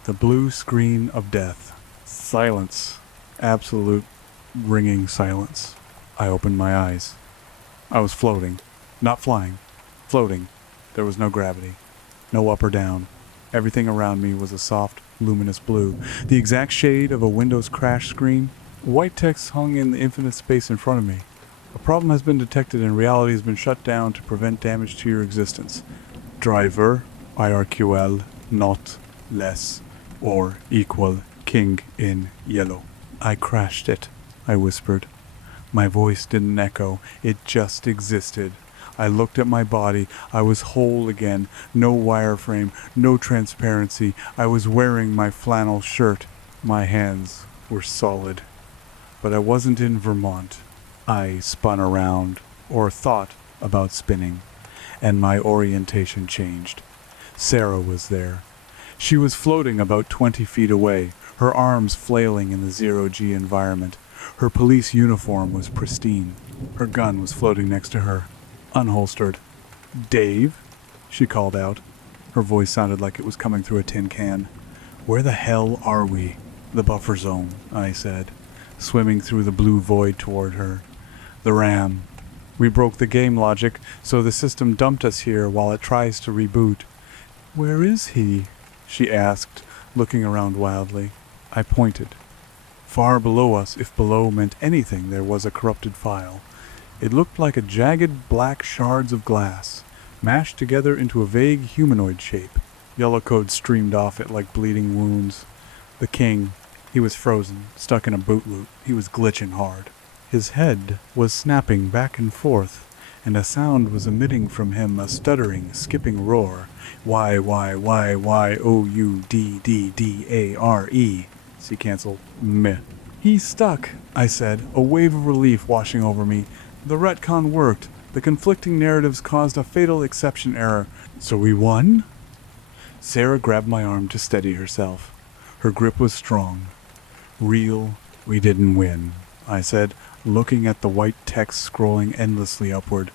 The Blue Screen of Death. Silence. Absolute ringing silence. I opened my eyes. I was floating. Not flying. Floating. There was no gravity. No up or down. Everything around me was a soft, luminous blue, the exact shade of a Windows crash screen. White text hung in the infinite space in front of me. A problem has been detected and reality has been shut down to prevent damage to your existence. Driver, IRQL, not less or equal king in yellow. I crashed it, I whispered. My voice didn't echo, it just existed. I looked at my body. I was whole again. No wireframe, no transparency. I was wearing my flannel shirt. My hands were solid. But I wasn't in Vermont. I spun around, or thought about spinning, and my orientation changed. Sarah was there. She was floating about 20 feet away, her arms flailing in the 0G environment. Her police uniform was pristine. Her gun was floating next to her, unholstered. "Dave?" she called out. Her voice sounded like it was coming through a tin can. "Where the hell are we?" "The buffer zone," I said, swimming through the blue void toward her. "The RAM. We broke the game logic, so the system dumped us here while it tries to reboot." "Where is he?" she asked, looking around wildly. I pointed. Far below us, if below meant anything, there was a corrupted file. It looked like a jagged black shards of glass, mashed together into a vague humanoid shape. Yellow code streamed off it like bleeding wounds. The king, he was frozen, stuck in a boot loop. He was glitching hard. His head was snapping back and forth, and a sound was emitting from him, a stuttering, skipping roar. Y-Y-Y-Y-O-U-D-D-D-A-R-E. She canceled. Meh. He's stuck, I said, a wave of relief washing over me. The retcon worked. The conflicting narratives caused a fatal exception error. So we won? Sarah grabbed my arm to steady herself. Her grip was strong. Real, we didn't win, I said, looking at the white text scrolling endlessly upward.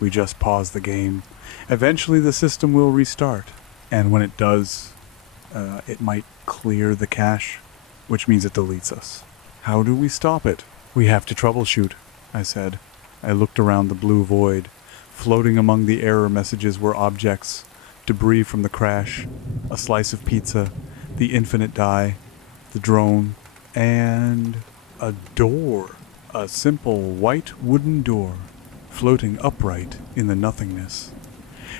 We just paused the game. Eventually the system will restart, and when it does, it might clear the cache, which means it deletes us. How do we stop it? We have to troubleshoot, I said. I looked around the blue void. Floating among the error messages were objects, debris from the crash, a slice of pizza, the infinite die, the drone, and a door. A simple white wooden door, floating upright in the nothingness.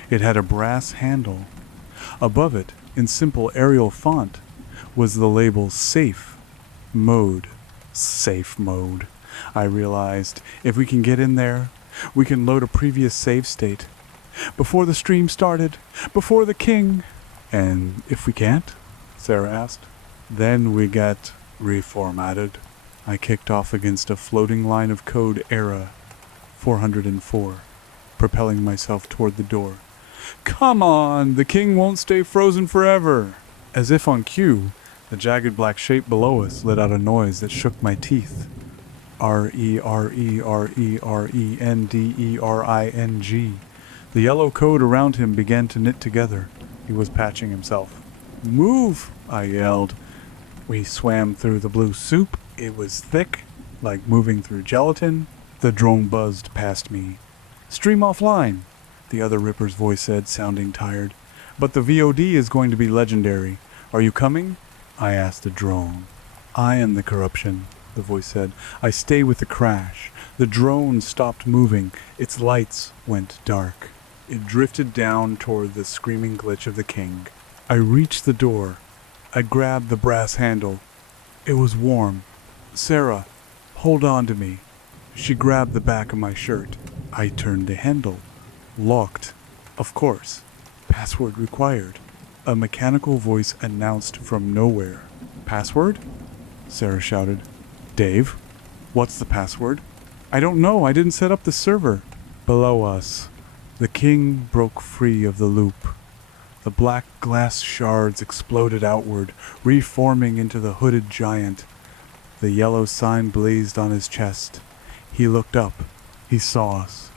It had a brass handle. Above it, in simple Arial font, was the label Safe Mode. Safe Mode. I realized, if we can get in there, we can load a previous save state. Before the stream started, before the king. And if we can't? Sarah asked. Then we get reformatted. I kicked off against a floating line of code era 404, propelling myself toward the door. Come on, the king won't stay frozen forever. As if on cue, the jagged black shape below us let out a noise that shook my teeth. R-E-R-E-R-E-R-E-N-D-E-R-I-N-G. The yellow code around him began to knit together. He was patching himself. Move, I yelled. We swam through the blue soup. It was thick, like moving through gelatin. The drone buzzed past me. Stream offline, the other Ripper's voice said, sounding tired. But the VOD is going to be legendary. Are you coming? I asked the drone. I am the corruption, the voice said. I stay with the crash. The drone stopped moving. Its lights went dark. It drifted down toward the screaming glitch of the king. I reached the door. I grabbed the brass handle. It was warm. Sarah, hold on to me. She grabbed the back of my shirt. I turned the handle. Locked. Of course. Password required. A mechanical voice announced from nowhere. Password? Sarah shouted. Dave, what's the password? I don't know. I didn't set up the server. Below us, the king broke free of the loop. The black glass shards exploded outward, reforming into the hooded giant. The yellow sign blazed on his chest. He looked up. He saw us.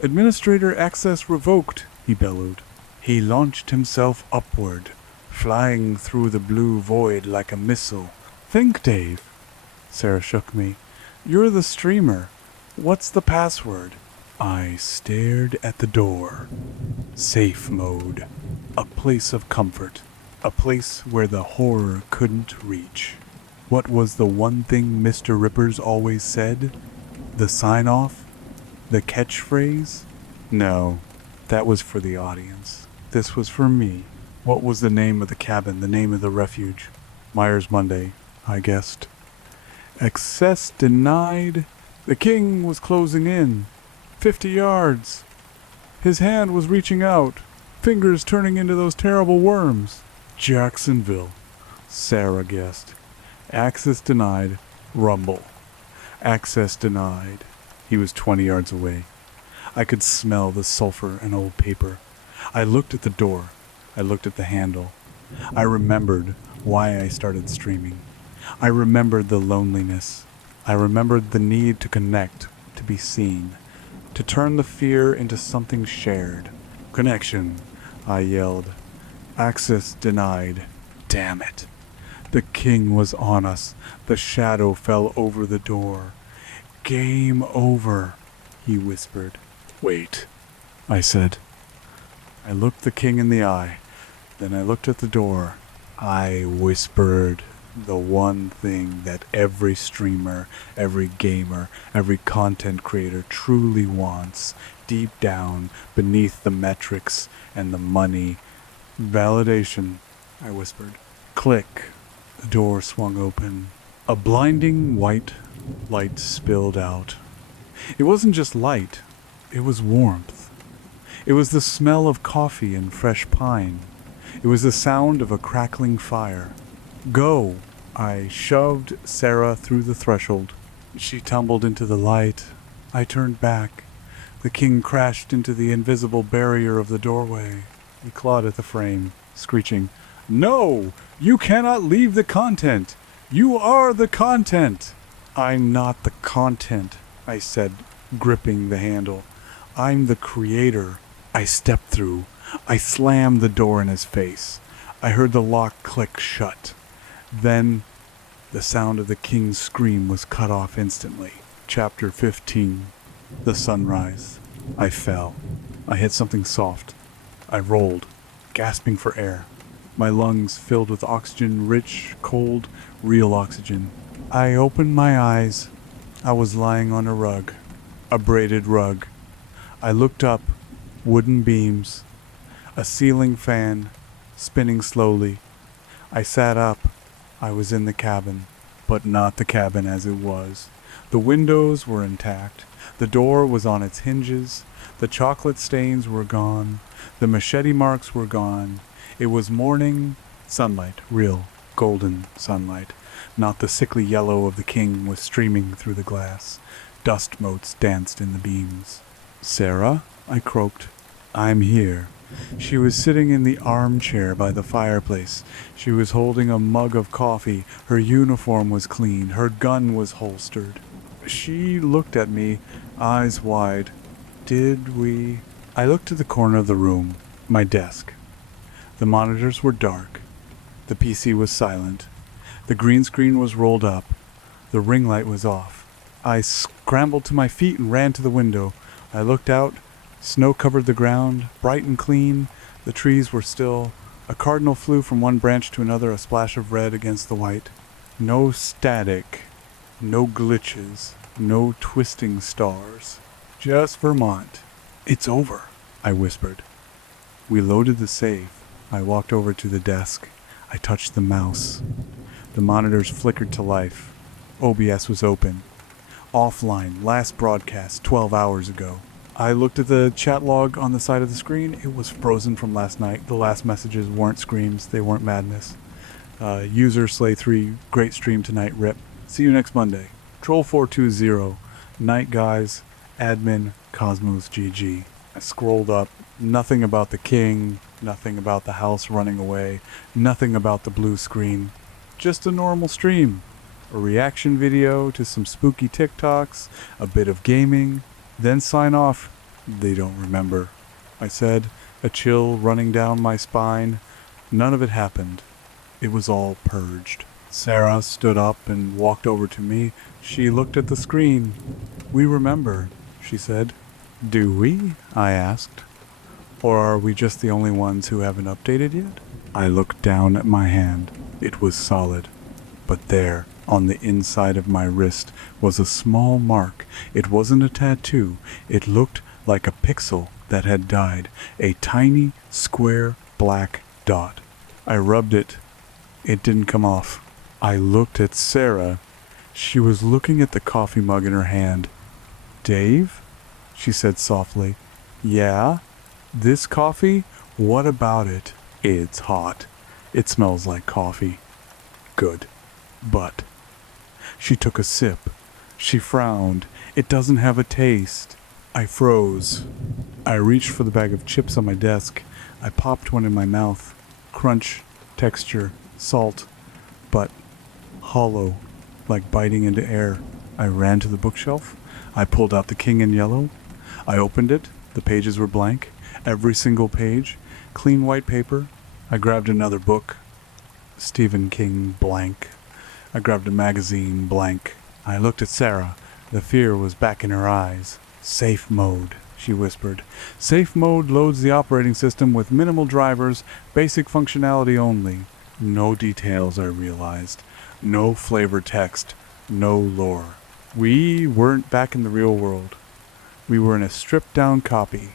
Administrator access revoked, he bellowed. He launched himself upward, flying through the blue void like a missile. Think, Dave. Sarah shook me. You're the streamer. What's the password? I stared at the door. Safe mode. A place of comfort. A place where the horror couldn't reach. What was the one thing Mr. Rippers always said? The sign-off? The catchphrase? No, that was for the audience. This was for me. What was the name of the cabin, the name of the refuge? Myers Monday, I guessed. Access denied. The king was closing in. 50 yards. His hand was reaching out, fingers turning into those terrible worms. Jacksonville, Sarah guessed. Access denied. Rumble. Access denied. He was 20 yards away. I could smell the sulfur and old paper. I looked at the door. I looked at the handle. I remembered why I started streaming. I remembered the loneliness. I remembered the need to connect, to be seen, to turn the fear into something shared. Connection, I yelled. Access denied. Damn it. The king was on us. The shadow fell over the door. Game over, he whispered. Wait, I said. I looked the king in the eye. Then I looked at the door. I whispered the one thing that every streamer, every gamer, every content creator truly wants, deep down, beneath the metrics and the money. Validation, I whispered. Click. The door swung open. A blinding white light spilled out. It wasn't just light. It was warmth. It was the smell of coffee and fresh pine. It was the sound of a crackling fire. Go! I shoved Sarah through the threshold. She tumbled into the light. I turned back. The king crashed into the invisible barrier of the doorway. He clawed at the frame, screeching, "No! You cannot leave the content! You are the content!" "I'm not the content," I said, gripping the handle. "I'm the creator." I stepped through. I slammed the door in his face. I heard the lock click shut. Then the sound of the king's scream was cut off instantly. Chapter 15. The sunrise. I fell. I hit something soft. I rolled, gasping for air. My lungs filled with oxygen, rich, cold, real oxygen. I opened my eyes. I was lying on a rug, a braided rug. I looked up, wooden beams, a ceiling fan, spinning slowly. I sat up. I was in the cabin, but not the cabin as it was. The windows were intact. The door was on its hinges. The chocolate stains were gone. The machete marks were gone. It was morning sunlight, real, golden sunlight. Not the sickly yellow of the king was streaming through the glass. Dust motes danced in the beams. "Sarah?" I croaked. "I'm here." She was sitting in the armchair by the fireplace. She was holding a mug of coffee. Her uniform was clean. Her gun was holstered. She looked at me, eyes wide. "Did we—" I looked to the corner of the room, my desk. The monitors were dark. The PC was silent. The green screen was rolled up. The ring light was off. I scrambled to my feet and ran to the window. I looked out. Snow covered the ground, bright and clean. The trees were still. A cardinal flew from one branch to another, a splash of red against the white. No static, no glitches, no twisting stars. Just Vermont. "It's over," I whispered. We loaded the save. I walked over to the desk. I touched the mouse. The monitors flickered to life. OBS was open. Offline, last broadcast 12 hours ago. I looked at the chat log on the side of the screen. It was frozen from last night. The last messages weren't screams. They weren't madness. User Slay3, great stream tonight, rip. See you next Monday. Troll420, Night Guys, Admin, Cosmos GG. I scrolled up. Nothing about the king. Nothing about the house running away. Nothing about the blue screen. Just a normal stream. A reaction video to some spooky TikToks. A bit of gaming. Then sign off. They don't remember. I said, a chill running down my spine. None of it happened. It was all purged. Sarah stood up and walked over to me. She looked at the screen. "We remember," she said. "Do we?" I asked. "Or are we just the only ones who haven't updated yet?" I looked down at my hand. It was solid. But there, on the inside of my wrist, was a small mark. It wasn't a tattoo. It looked like a pixel that had died. A tiny, square, black dot. I rubbed it. It didn't come off. I looked at Sarah. She was looking at the coffee mug in her hand. "Dave?" she said softly. "Yeah? This coffee? What about it?" "It's hot. It smells like coffee." "Good. But—" She took a sip. She frowned. "It doesn't have a taste." I froze. I reached for the bag of chips on my desk. I popped one in my mouth. Crunch, texture, salt, but hollow, like biting into air. I ran to the bookshelf. I pulled out The King in Yellow. I opened it. The pages were blank. Every single page. Clean white paper. I grabbed another book. Stephen King, blank. I grabbed a magazine, blank. I looked at Sarah. The fear was back in her eyes. "Safe mode," she whispered. "Safe mode loads the operating system with minimal drivers, basic functionality only." No details, I realized. No flavor text. No lore. We weren't back in the real world. We were in a stripped-down copy.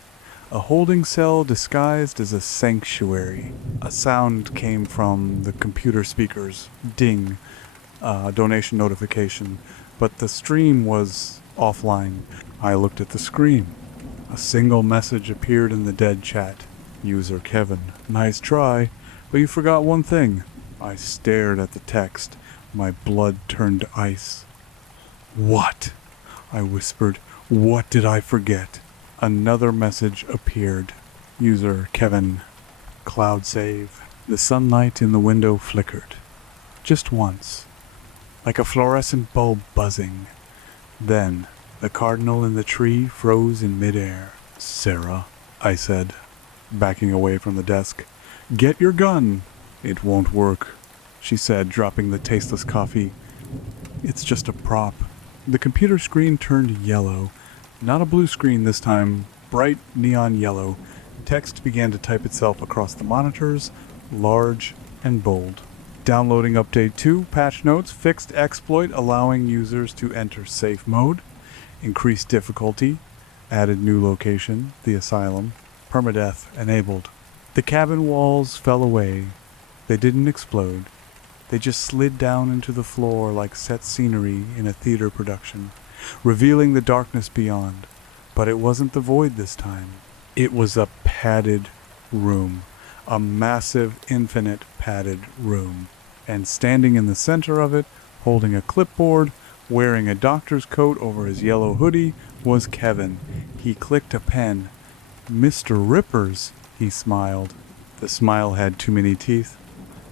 A holding cell disguised as a sanctuary. A sound came from the computer speakers. Ding. Donation notification. But the stream was offline. I looked at the screen. A single message appeared in the dead chat. User Kevin, nice try, but you forgot one thing. I stared at the text. My blood turned to ice. What? I whispered. What did I forget? Another message appeared. User Kevin, cloud save. The sunlight in the window flickered. Just once. Like a fluorescent bulb buzzing. Then, the cardinal in the tree froze in midair. Sarah, I said, backing away from the desk. Get your gun. It won't work, she said, dropping the tasteless coffee. It's just a prop. The computer screen turned yellow. Not a blue screen this time, bright neon yellow. Text began to type itself across the monitors, large and bold. Downloading update 2, patch notes, fixed exploit allowing users to enter safe mode, increased difficulty, added new location, the asylum, permadeath enabled. The cabin walls fell away. They didn't explode. They just slid down into the floor like set scenery in a theater production, revealing the darkness beyond. But it wasn't the void this time. It was a padded room. A massive, infinite padded room. And standing in the center of it, holding a clipboard, wearing a doctor's coat over his yellow hoodie, was Kevin. He clicked a pen. Mr. Rippers, he smiled. The smile had too many teeth.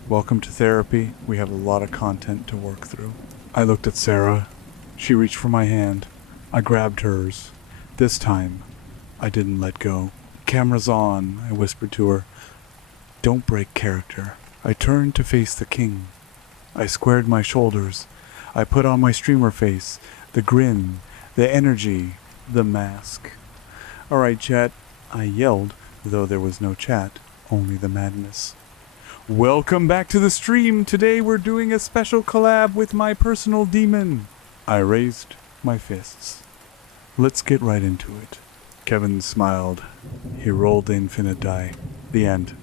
Welcome to therapy. We have a lot of content to work through. I looked at Sarah. She reached for my hand. I grabbed hers. This time, I didn't let go. Camera's on, I whispered to her. Don't break character. I turned to face the king. I squared my shoulders. I put on my streamer face, the grin, the energy, the mask. All right, chat, I yelled, though there was no chat, only the madness. Welcome back to the stream. Today we're doing a special collab with my personal demon. I raised my fists. Let's get right into it. Kevin smiled. He rolled the infinite die. The end.